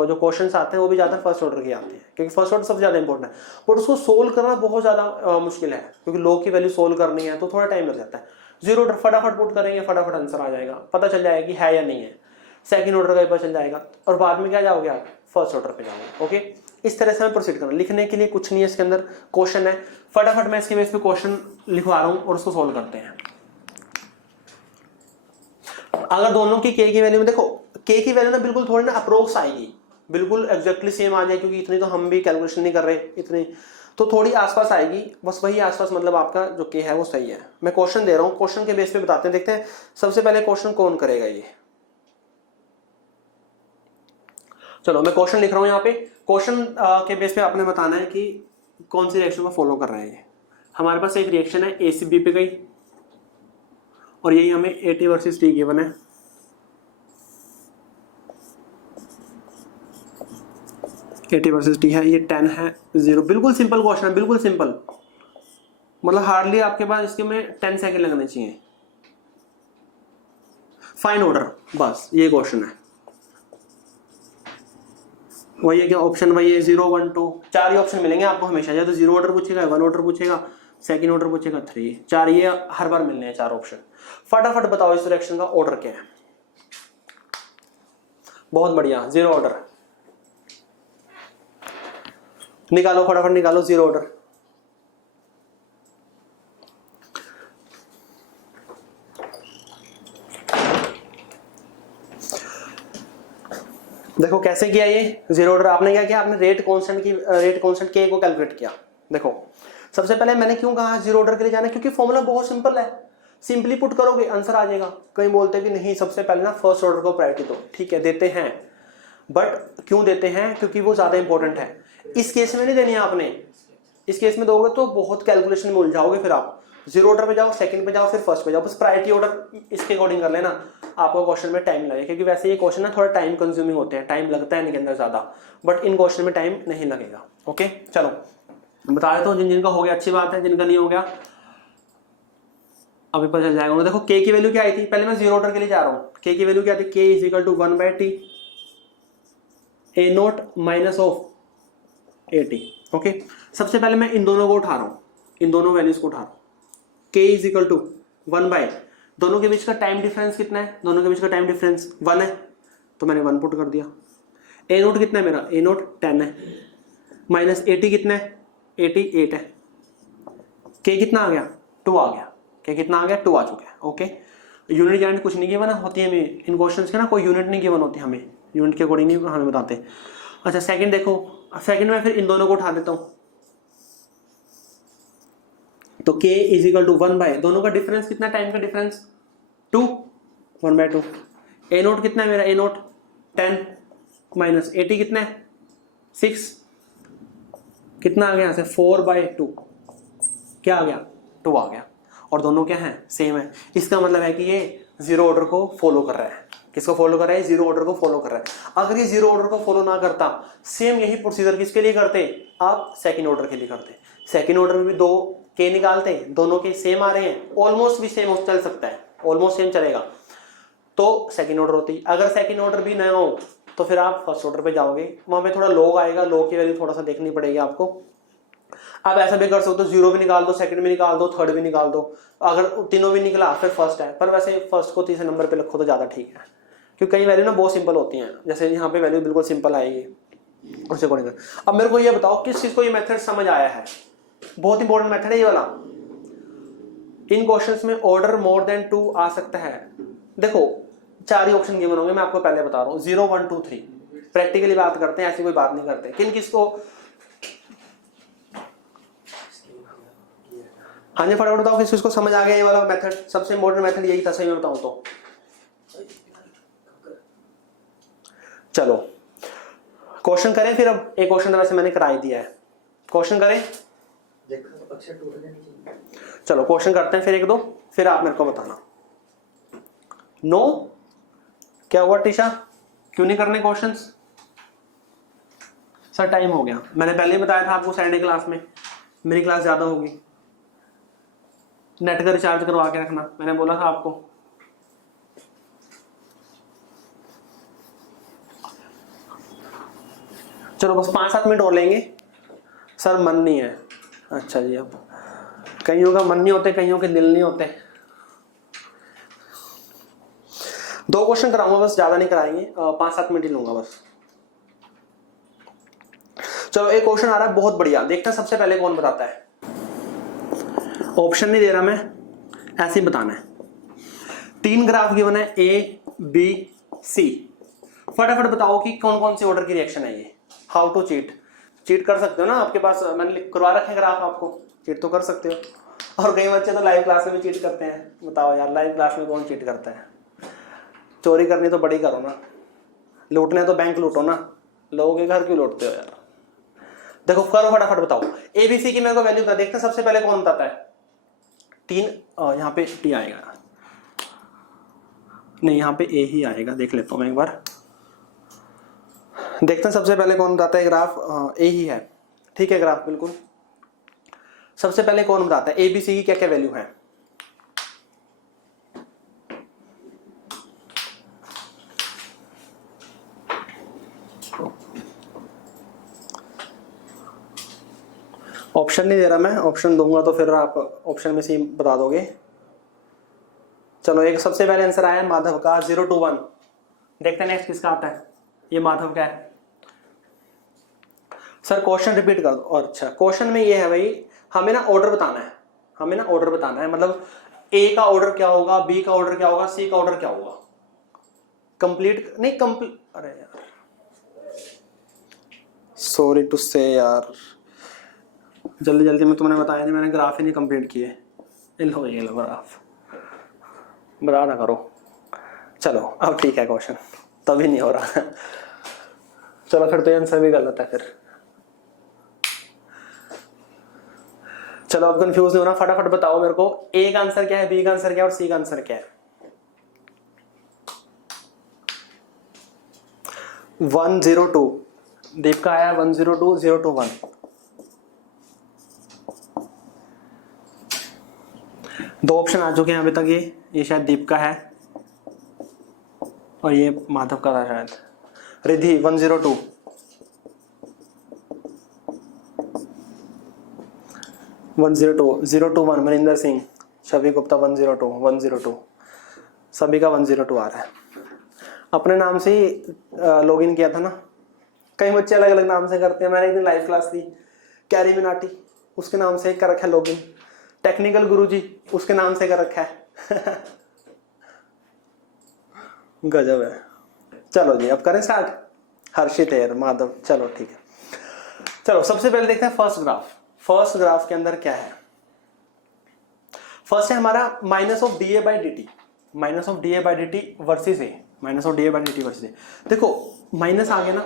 जो क्वेश्चंस आते हैं वो भी ज़्यादा फर्स्ट ऑर्डर के आते हैं, क्योंकि फर्स्ट ऑर्डर सबसे ज़्यादा इंपॉर्टेंट है। बट उसको सोल्व करना बहुत ज़्यादा मुश्किल है, क्योंकि लॉग की वैल्यू सोल्व करनी है तो थोड़ा टाइम लग जाता है। जीरो ऑर्डर फटाफट पुट करेंगे, फटाफट आंसर आ जाएगा, पता चल जाएगा कि है या नहीं है। सेकंड ऑर्डर का पता चल जाएगा, और बाद में क्या जाओगे आप, फर्स्ट ऑर्डर पे जाओगे। ओके, इस तरह से हमें प्रोसीड करना। लिखने के लिए कुछ नहीं है इसके अंदर, क्वेश्चन है, फटाफट मैं इसके बेस पे क्वेश्चन लिखवा रहा हूँ और उसको सोल्व करते हैं। अगर दोनों की के की वैल्यू में देखो, के की वैल्यू ना बिल्कुल थोड़ी ना अप्रोक्स आएगी, बिल्कुल एग्जैक्टली सेम आ जाए, क्योंकि इतनी तो हम भी कैलकुलेशन नहीं कर रहे, इतनी तो थोड़ी आसपास आएगी, बस वही आसपास, मतलब आपका जो के है वो सही है। मैं क्वेश्चन दे रहा हूँ, क्वेश्चन के बेस पे बताते हैं, देखते हैं सबसे पहले क्वेश्चन कौन करेगा ये। चलो मैं क्वेश्चन लिख रहा हूँ यहाँ पे। क्वेश्चन के बेस पे आपने बताना है कि कौन सी रिएक्शन को फॉलो कर रहा है ये। हमारे पास एक रिएक्शन है ए से बी पे गई, और यही हमें AT वर्सेस T गिवन है। AT वर्सेस T है, ये 10 है 0। बिल्कुल सिंपल क्वेश्चन है, बिल्कुल सिंपल, मतलब हार्डली आपके पास इसके में 10 सेकंड लगने चाहिए। फाइन ऑर्डर, बस ये क्वेश्चन है। वही है क्या ऑप्शन, वही है 0 1 2, 4 ही ऑप्शन मिलेंगे आपको हमेशा, या तो 0 ऑर्डर पूछेगा, 1 ऑर्डर पूछेगा, सेकंड ऑर्डर पूछेगा, 3, 4, ये हर बार मिलने हैं 4 ऑप्शन। फटाफट बताओ इस रिएक्शन का ऑर्डर क्या है। बहुत बढ़िया, 0 ऑर्डर निकालो, फटाफट निकालो 0 ऑर्डर। देखो कैसे किया ये 0 ऑर्डर, आपने क्या किया, आपने रेट कांस्टेंट के को कैलकुलेट किया। देखो सबसे पहले मैंने क्यों कहा 0 ऑर्डर के लिए जाना, क्योंकि फॉर्मूला बहुत सिंपल है, सिंपली पुट करोगे आंसर आ जाएगा। कई बोलते हैं कि नहीं सबसे पहले ना फर्स्ट ऑर्डर को प्रायोरिटी दो, ठीक है देते हैं, बट क्यों देते हैं, क्योंकि वो ज्यादा इंपॉर्टेंट है। इस केस में नहीं देनी है आपने, इस केस में दोगे तो बहुत कैलकुलेशन में उलझाओगे, फिर आप 0 ऑर्डर पे जाओ, सेकंड पे जाओ, फिर फर्स्ट पे जाओ, बस प्रायोरिटी ऑर्डर इसके अकॉर्डिंग कर लेना, आपको क्वेश्चन में टाइम लगेगा, क्योंकि वैसे ये क्वेश्चन ना थोड़ा टाइम कंज्यूमिंग होते हैं, टाइम लगता है इनके अंदर ज्यादा, बट इन क्वेश्चन में टाइम नहीं लगेगा। ओके चलो बता देता हूँ, जिनका हो गया अच्छी बात है, जिनका नहीं हो गया अभी पता चल जाएगा। देखो के की वैल्यू क्या आई थी, पहले मैं 0 ऑर्डर के लिए जा रहा हूँ। के की वैल्यू क्या थी, k is equal to 1/t A0 minus of AT। Okay सबसे पहले मैं इन दोनों को उठा रहा हूँ, इन दोनों वैल्यूज को उठा रहा हूँ। के इज इक्वल टू 1/, दोनों के बीच का टाइम डिफरेंस कितना है, दोनों के बीच का टाइम डिफरेंस 1 है, तो मैंने 1 पुट कर दिया। A0 कितना है मेरा, A0 10 है, माइनस AT कितना है, AT 8 है, के कितना आ गया 2 आ गया, के कितना आ गया 2 आ चुका है। ओके यूनिट यूनिट कुछ नहीं गिवन होती है हमें इन क्वेश्चंस के ना, कोई यूनिट नहीं गिवन होती हमें, यूनिट के अकॉर्डिंग नहीं हमें बताते। अच्छा सेकंड देखो, सेकंड में फिर इन दोनों को उठा देता हूँ, तो k इज इक्वल टू 1/, दोनों का डिफरेंस कितना, टाइम का डिफरेंस 2, 1/2। A0 कितना है मेरा, A0 10 माइनस AT कितना है 6, कितना आ गया यहाँ से 4/2, क्या आ गया 2 आ गया, और दोनों क्या है सेम है। इसका मतलब है कि ये 0 ऑर्डर को फॉलो कर रहा है। किसको फॉलो कर रहा है, 0 ऑर्डर को फॉलो कर रहा है। अगर ये 0 ऑर्डर को फॉलो ना करता, सेम यही प्रोसीजर किसके लिए करते, आप सेकंड ऑर्डर के लिए करते। सेकंड ऑर्डर में भी 2 के निकालते हैं, दोनों के सेम आ रहे हैं, ऑलमोस्ट भी सेम चल सकता है, ऑलमोस्ट सेम चलेगा, तो सेकंड ऑर्डर होती। अगर सेकंड ऑर्डर भी ना हो तो फिर आप फर्स्ट ऑर्डर पे जाओगे, वहां पे थोड़ा लॉग आएगा, लॉग की वैल्यू थोड़ा सा देखनी पड़ेगी आपको। आप ऐसा भी कर सकते हो, 0 भी निकाल दो, सेकंड भी निकाल दो, थर्ड भी निकाल दो, अगर तीनों भी निकला फिर फर्स्ट है, पर वैसे फर्स्ट को तीसरे नंबर पे रखो तो ज्यादा ठीक है, क्योंकि कई वैल्यू ना बहुत सिंपल होती हैं, जैसे यहाँ पे वैल्यू बिल्कुल सिंपल आएगी उससे अकॉर्डिंग। अब मेरे को ये बताओ किस चीज को ये मेथड समझ आया है, बहुत इंपॉर्टेंट मेथड है ये वाला। इन क्वेश्चंस में ऑर्डर मोर देन 2 आ सकता है। देखो 4 ही ऑप्शन गिवन होंगे, मैं आपको पहले बता रहा हूँ, 0 1 2 3। प्रैक्टिकली बात करते हैं, ऐसी कोई बात नहीं करते। किन किसको, हाँ जी फटाफट बताओ किस किसको समझ आ गया ये वाला मेथड। सबसे इंपॉर्टेंट मेथड यही था, सही में बताऊं तो। चलो क्वेश्चन करें फिर। अब एक क्वेश्चन वैसे मैंने करा ही दिया है, क्वेश्चन करें। चलो क्वेश्चन करते हैं फिर एक दो, फिर आप मेरे को बताना। नो क्या हुआ टीशा, क्यों नहीं करने क्वेश्चंस? सर टाइम हो गया, मैंने पहले ही बताया था आपको सैटरडे क्लास में मेरी क्लास ज्यादा होगी, नेट का रिचार्ज करवा के रखना, मैंने बोला था आपको। चलो बस 5-7 मिनट और लेंगे। सर मन नहीं है। अच्छा जी, अब कईयों का मन नहीं होते, कईयों के दिल नहीं होते। 2 क्वेश्चन कराऊंगा बस, ज्यादा नहीं कराएंगे, 5-7 मिनट ही लूंगा बस। चलो एक क्वेश्चन आ रहा है बहुत बढ़िया, देखते हैं सबसे पहले कौन बताता है। ऑप्शन नहीं दे रहा मैं, ऐसे ही बताना है। 3 ग्राफ गिवन है ए बी सी, फटाफट बताओ कि कौन कौन से ऑर्डर की रिएक्शन है ये। हाउ टू चीट, चीट कर सकते हो ना, आपके पास मैंने करवा रखे ग्राफ, आपको चीट तो कर सकते हो। और कई बच्चे तो लाइव क्लास में भी चीट करते हैं। बताओ यार, लाइव क्लास में कौन चीट करता है? चोरी करनी तो बड़ी करो ना, लूटने तो बैंक लूटो ना, लोगों के घर क्यों लूटते हो यार? देखो करो फटाफट बताओ। एबीसी की मेरे को वैल्यू बता, देखते हैं सबसे पहले कौन बताता है। 3 यहाँ पे टी आएगा, नहीं यहाँ पे ए ही आएगा, देख लेता हूँ मैं एक बार। देखते हैं सबसे पहले कौन बताता है। ग्राफ ए ही है, ठीक है ग्राफ बिल्कुल। सबसे पहले कौन बताता है एबीसी की क्या क्या वैल्यू है। ऑप्शन नहीं दे रहा मैं, ऑप्शन दूंगा तो फिर आप ऑप्शन में से ही बता दोगे। चलो एक सबसे पहले आंसर आया माधव का 0 to 1। देखते हैं नेक्स्ट किसका आता है। ये माधव का है। सर क्वेश्चन रिपीट कर दो। और अच्छा, क्वेश्चन में ये है भाई, हमें ना ऑर्डर बताना है, हमें ना ऑर्डर बताना है, मतलब ए का ऑर्डर क्या होगा, बी का ऑर्डर क्या होगा, सी का ऑर्डर क्या होगा। कंप्लीट नहीं, कंप्लीट, अरे यार सॉरी टू से यार, जल्दी जल्दी में तुमने बताया नहीं, मैंने ग्राफ ही नहीं कंप्लीट किए। ये लो ग्राफ, बता ना करो। चलो अब ठीक है, क्वेश्चन तभी नहीं हो रहा। चलो फिर तो आंसर भी गलत है फिर। चलो अब कंफ्यूज नहीं होना, फटाफट बताओ मेरे को ए का आंसर क्या है, बी का आंसर क्या है और सी का आंसर क्या है। 102 दीप का आया, 102 0 to 1। दो ऑप्शन आ चुके हैं अभी तक। ये शायद दीप का है और ये माधव का था शायद। रिधि 102, जीरो टू 1 मनिंदर सिंह, छवि गुप्ता 102 सभी का 102 आ रहा है। अपने नाम से ही लॉगिन किया था ना, कई बच्चे अलग अलग नाम से करते हैं। मैंने एक दिन लाइव क्लास दी, कैरी मिनाटी उसके नाम से कर रखा है लॉगिन, टेक्निकल गुरुजी उसके नाम से कर रखा है। गजब है। चलो जी अब करें स्टार्ट। हर्षित है माधव, चलो ठीक है। चलो सबसे पहले देखते हैं फर्स्ट ग्राफ। फर्स्ट ग्राफ के अंदर क्या है। फर्स्ट है हमारा minus of D A by D T, minus of D A by D T versus A, minus of D A by D T versus A. देखो माइनस आ गया ना,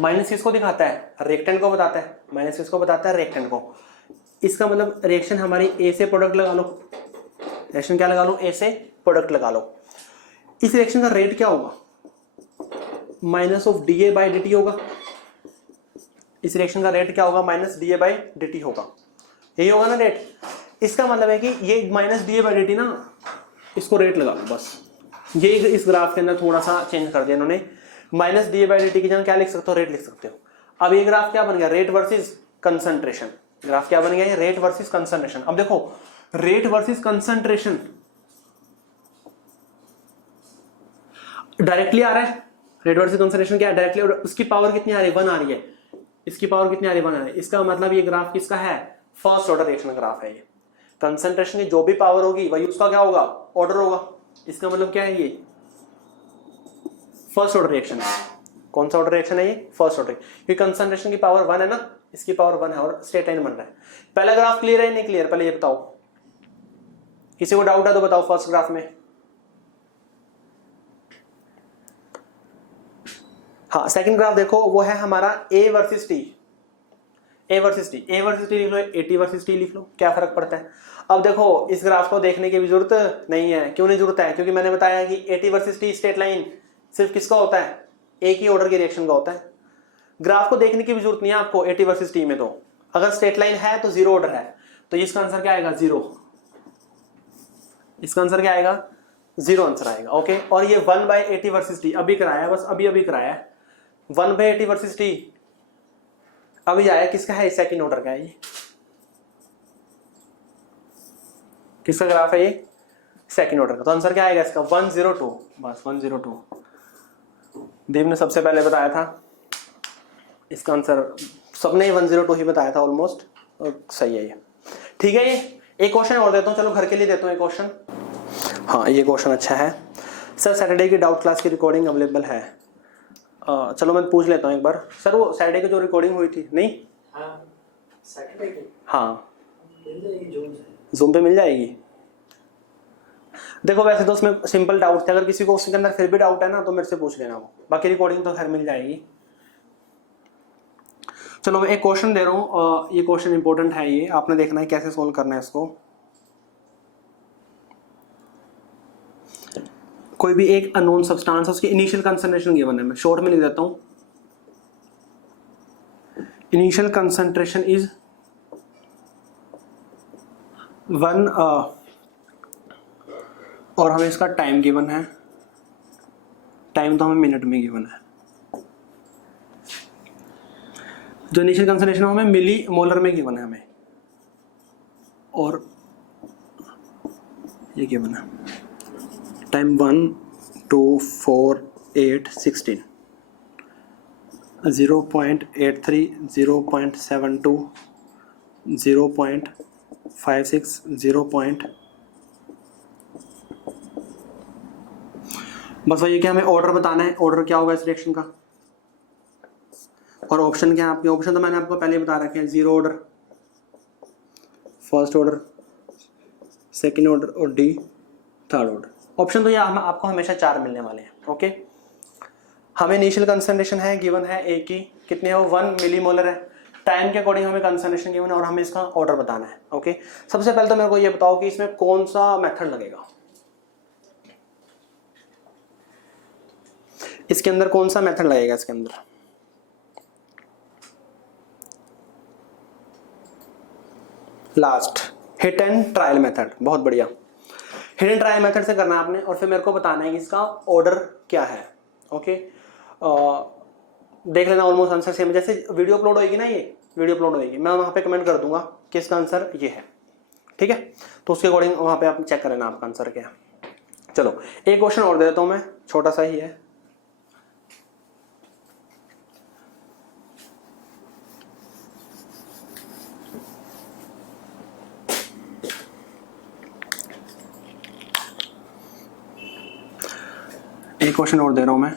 minus किसको दिखाता है, रिएक्टेंट को बताता है। माइनस किसको बताता है, रिएक्टेंट को। इसका मतलब रिएक्शन हमारी ए से प्रोडक्ट लगा लो, रिएक्शन क्या लगा लो, ए से प्रोडक्ट लगा लो। इस रिएक्शन का रेट क्या होगा, minus of D A by D T होगा। इस रिएक्शन का रेट क्या होगा, minus D A by D T होगा, यही होगा ना रेट। इसका मतलब है कि ये minus D A by D T ना, इसको रेट लगा लो बस। ये इस ग्राफ के अंदर थोड़ा सा चेंज कर दिया इन्होंने, minus D A by D T की जगह क्या लिख सकते हो, रेट लिख सकते हो। अब ये ग्राफ क्या बन गया, रेट वर्सेस कंसंट्रेशन। ग्राफ क्या बन गया, रेट वर्सेस कंसंट्रेशन। अब देखो रेट वर्सेस कंसंट्रेशन डायरेक्टली आ रहा है, रेट वर्सेस कंसंट्रेशन क्या है, डायरेक्टली। उसकी पावर कितनी आ रही है, 1 आ रही है। इसकी पावर कितनी आ रही है, 1 आ रही है। इसका मतलब ये ग्राफ किसका है, फर्स्ट ऑर्डर रिएक्शन ग्राफ है ये। कंसंट्रेशन की जो भी पावर होगी वही उसका क्या होगा, ऑर्डर होगा। इसका मतलब क्या है, ये फर्स्ट ऑर्डर रिएक्शन है। कौन सा ऑर्डर रिएक्शन है ये, फर्स्ट ऑर्डर, क्योंकि कंसंट्रेशन की पावर 1 है ना, इसकी पावर 1 है और स्ट्रेट लाइन बन रहा है। पहला ग्राफ क्लियर है नहीं क्लियर, पहले ये बताओ। किसी को डाउट है तो बताओ फर्स्ट ग्राफ में। हाँ सेकंड ग्राफ देखो, वो है हमारा A versus T. A versus T, A versus T लिख लो, ए टी वर्सेस टी लिख लो, क्या फर्क पड़ता है। अब देखो इस ग्राफ को देखने की भी जरूरत नहीं है। क्यों नहीं जरूरत है, क्योंकि मैंने बताया कि A T versus T straight line सिर्फ किसका होता है, एक ही ऑर्डर के रिएक्शन का होता है। ग्राफ को देखने की भी जरूरत नहीं है आपको ए टी वर्सेस टी में। तो अगर स्ट्रेट लाइन है तो जीरो ऑर्डर है, तो इसका आंसर क्या आएगा, जीरो। इसका आंसर क्या आएगा, जीरो आंसर आएगा। ओके, और ये 1 by A T versus T अभी कराया है, बस अभी कराया है। 1 by A T versus T अभी आया किसका है, सेकंड ऑर्डर का है ये, किसका ग्राफ है ये, सेकंड ऑर्डर का। तो आंसर क्या आएगा इसका 102, बस 102। देव ने सबसे पहले बताया था, इसका आंसर सबने 102 ही बताया था ऑलमोस्ट, और सही है ये। ठीक है, ये एक क्वेश्चन और देता हूँ, चलो घर के लिए देता हूँ एक क्वेश्चन। हाँ ये क्वेश्चन अच्छा है। सर सैटरडे की डाउट क्लास की रिकॉर्डिंग अवेलेबल है? चलो मैं पूछ लेता हूँ एक बार। सर वो सैटरडे की जो रिकॉर्डिंग हुई थी, नहीं सैटरडे की, हाँ मिल जाएगी जूम पे मिल जाएगी। देखो वैसे तो उसमें सिंपल डाउट थे, अगर किसी को उसके अंदर फिर भी डाउट है ना तो मेरे से पूछ लेना, वो बाकी रिकॉर्डिंग तो खैर मिल जाएगी। चलो मैं एक क्वेश्चन दे रहा हूँ, ये क्वेश्चन इंपॉर्टेंट है, ये आपने देखना है कैसे सोल्व करना है इसको। कोई भी एक अननोन सब्सटेंस, उसकी इनिशियल कंसंट्रेशन गिवन है, मैं शॉर्ट में लिख देता हूँ। इनिशियल कंसंट्रेशन इज 1 और हमें इसका टाइम गिवन है, टाइम तो हमें मिनट में गिवन है। जो इनिशियल कंसंट्रेशन हमें मिली मोलर में गिवन है हमें, और ये गिवन है टाइम 1 2 4 8 16, 0.83 0.72 0.56 0. बस वही कि हमें ऑर्डर बताना है, ऑर्डर क्या होगा इस रिएक्शन का, और ऑप्शन क्या है आपके। ऑप्शन तो मैंने आपको पहले ही बता रखे हैं, zero order, first order, second order और डी थर्ड ऑर्डर। ऑप्शन तो ये आपको हमेशा 4 मिलने वाले हैं। ओके, हमें इनिशियल कंसंट्रेशन है गिवन है ए की, कितने हो 1 मिलीमोलर है, टाइम के अकॉर्डिंग हमें कंसंट्रेशन गिवन है और हमें इसका ऑर्डर बताना है। ओके, सबसे पहले तो मेरे को ये बताओ कि इसमें कौन सा मेथड लगेगा, इसके अंदर कौन सा मेथड लगेगा इसके अंदर। Last hit and trial method, बहुत बढ़िया। हिट एंड ट्रायल मेथड से करना है आपने, और फिर मेरे को बताना है कि इसका ऑर्डर क्या है। ओके, देख लेना ऑलमोस्ट आंसर सेम, जैसे वीडियो अपलोड होगी ना, ये वीडियो अपलोड होगी, मैं वहां पे कमेंट कर दूंगा कि इसका आंसर ये है। ठीक है, तो उसके अकॉर्डिंग वहां पे आप चेक कर लेना आपका आंसर क्या है। चलो एक क्वेश्चन और दे देता हूं मैं, छोटा सा ही है। एक क्वेश्चन और दे रहा हूं मैं।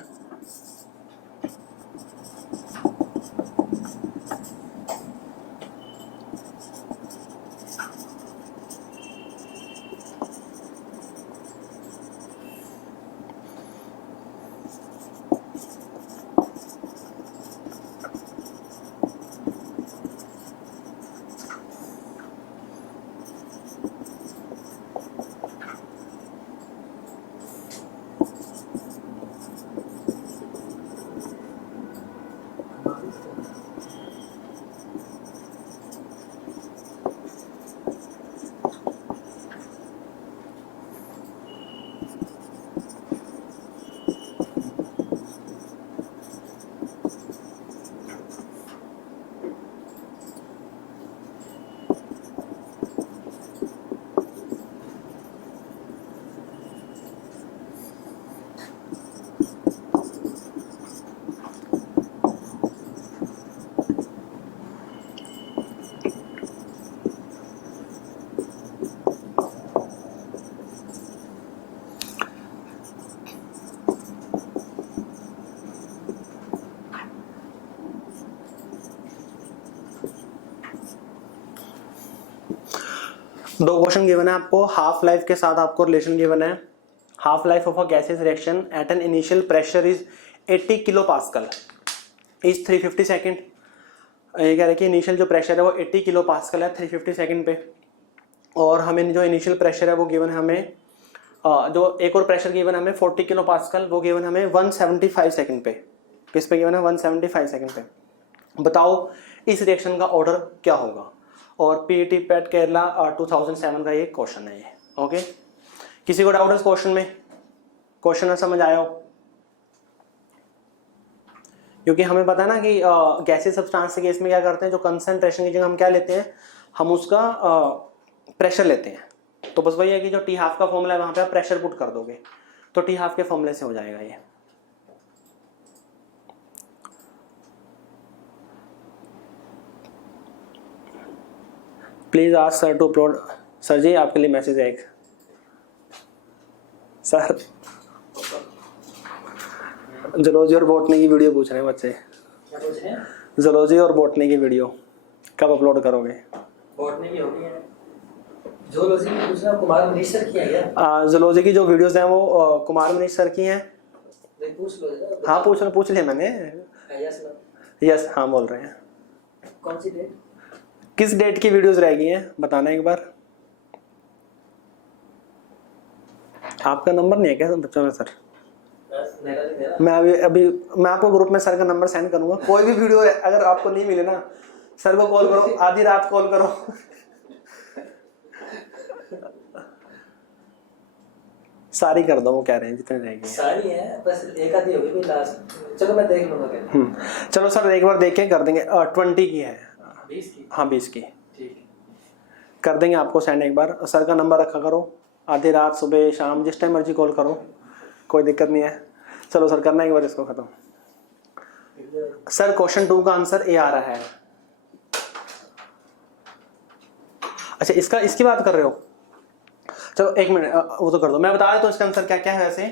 दो क्वेश्चन गिवन है आपको, हाफ लाइफ के साथ आपको रिलेशन गिवन है। Half life of a gases reaction at an initial pressure is 80 kilo pascal is 350 second. ये कह रहे हैं कि इनिशियल जो प्रेशर है वो 80 किलो पास्कल है 350 सेकेंड पे, और हमें जो इनिशियल प्रेशर है वो गिवन है हमें, जो एक और प्रेशर गिवन है हमें 40 किलो पास्कल, वो गिवन हमें 175 सेकेंड पे। किस पे गिवन है, 175 सेकेंड पे। बताओ इस रिएक्शन का ऑर्डर क्या होगा, और पीईटी पैट केरला 2007 का ये क्वेश्चन है ये। ओके, किसी को डाउट है इस क्वेश्चन में, क्वेश्चन समझ आया हो, क्योंकि हमें पता है ना कि गैसीय सब्सटेंस के केस में क्या करते हैं, जो कंसंट्रेशन की जगह हम क्या लेते हैं, हम उसका प्रेशर लेते हैं। तो बस वही है कि जो टी हाफ का फॉर्मूला है वहाँ पे आप प्रेशर पुट कर दोगे तो टी हाफ के फॉर्मूले से हो जाएगा ये। Please ask sir to upload. Sir ji आपके लिए मैसेज है एक। सर जूलॉजी और बॉटनी की वीडियो पूछ रहे हैं बच्चे। क्या पूछ रहे हैं? जूलॉजी और बॉटनी की वीडियो कब अपलोड करोगे? बॉटनी भी होगी है। ज़ूलॉजी की पूछना कुमार मनीष सर की है क्या? जूलॉजी की जो वीडियोस हैं वो कुमार मनीष सर की हैं। नहीं पूछ लो जरा। हाँ पूछ लिया मैंने। यस ना? यस हाँ बोल रहे हैं। कौन सी डेट? किस डेट की वीडियोस रह गई हैं बताना एक बार। आपका नंबर नहीं है क्या बच्चों में सर? मेरा नहीं, मेरा। मैं अभी मैं आपको ग्रुप में सर का नंबर सेंड करूंगा। कोई भी वीडियो अगर आपको नहीं मिले ना, सर को कॉल करो, आधी रात कॉल करो। सारी कर दो वो कह रहे हैं जितने रहेंगे। सारी है, बस एक आधी होगी कोई लास्ट। चलो मैं देख लूंगा क्या। चलो सर एक बार देख के कर देंगे। 20 की है। 20 की? हाँ 20 की ठीक है। कर देंगे आपको सेंड। एक बार सर का नंबर रखा करो, आधी रात सुबह शाम जिस टाइम मर्जी कॉल करो, कोई दिक्कत नहीं है। चलो सर करना एक बार इसको खत्म। सर क्वेश्चन 2 का आंसर ए आ रहा है। अच्छा इसकी बात कर रहे हो? चलो एक मिनट वो तो कर दो, मैं बता देता हूँ इसका आंसर क्या क्या है। वैसे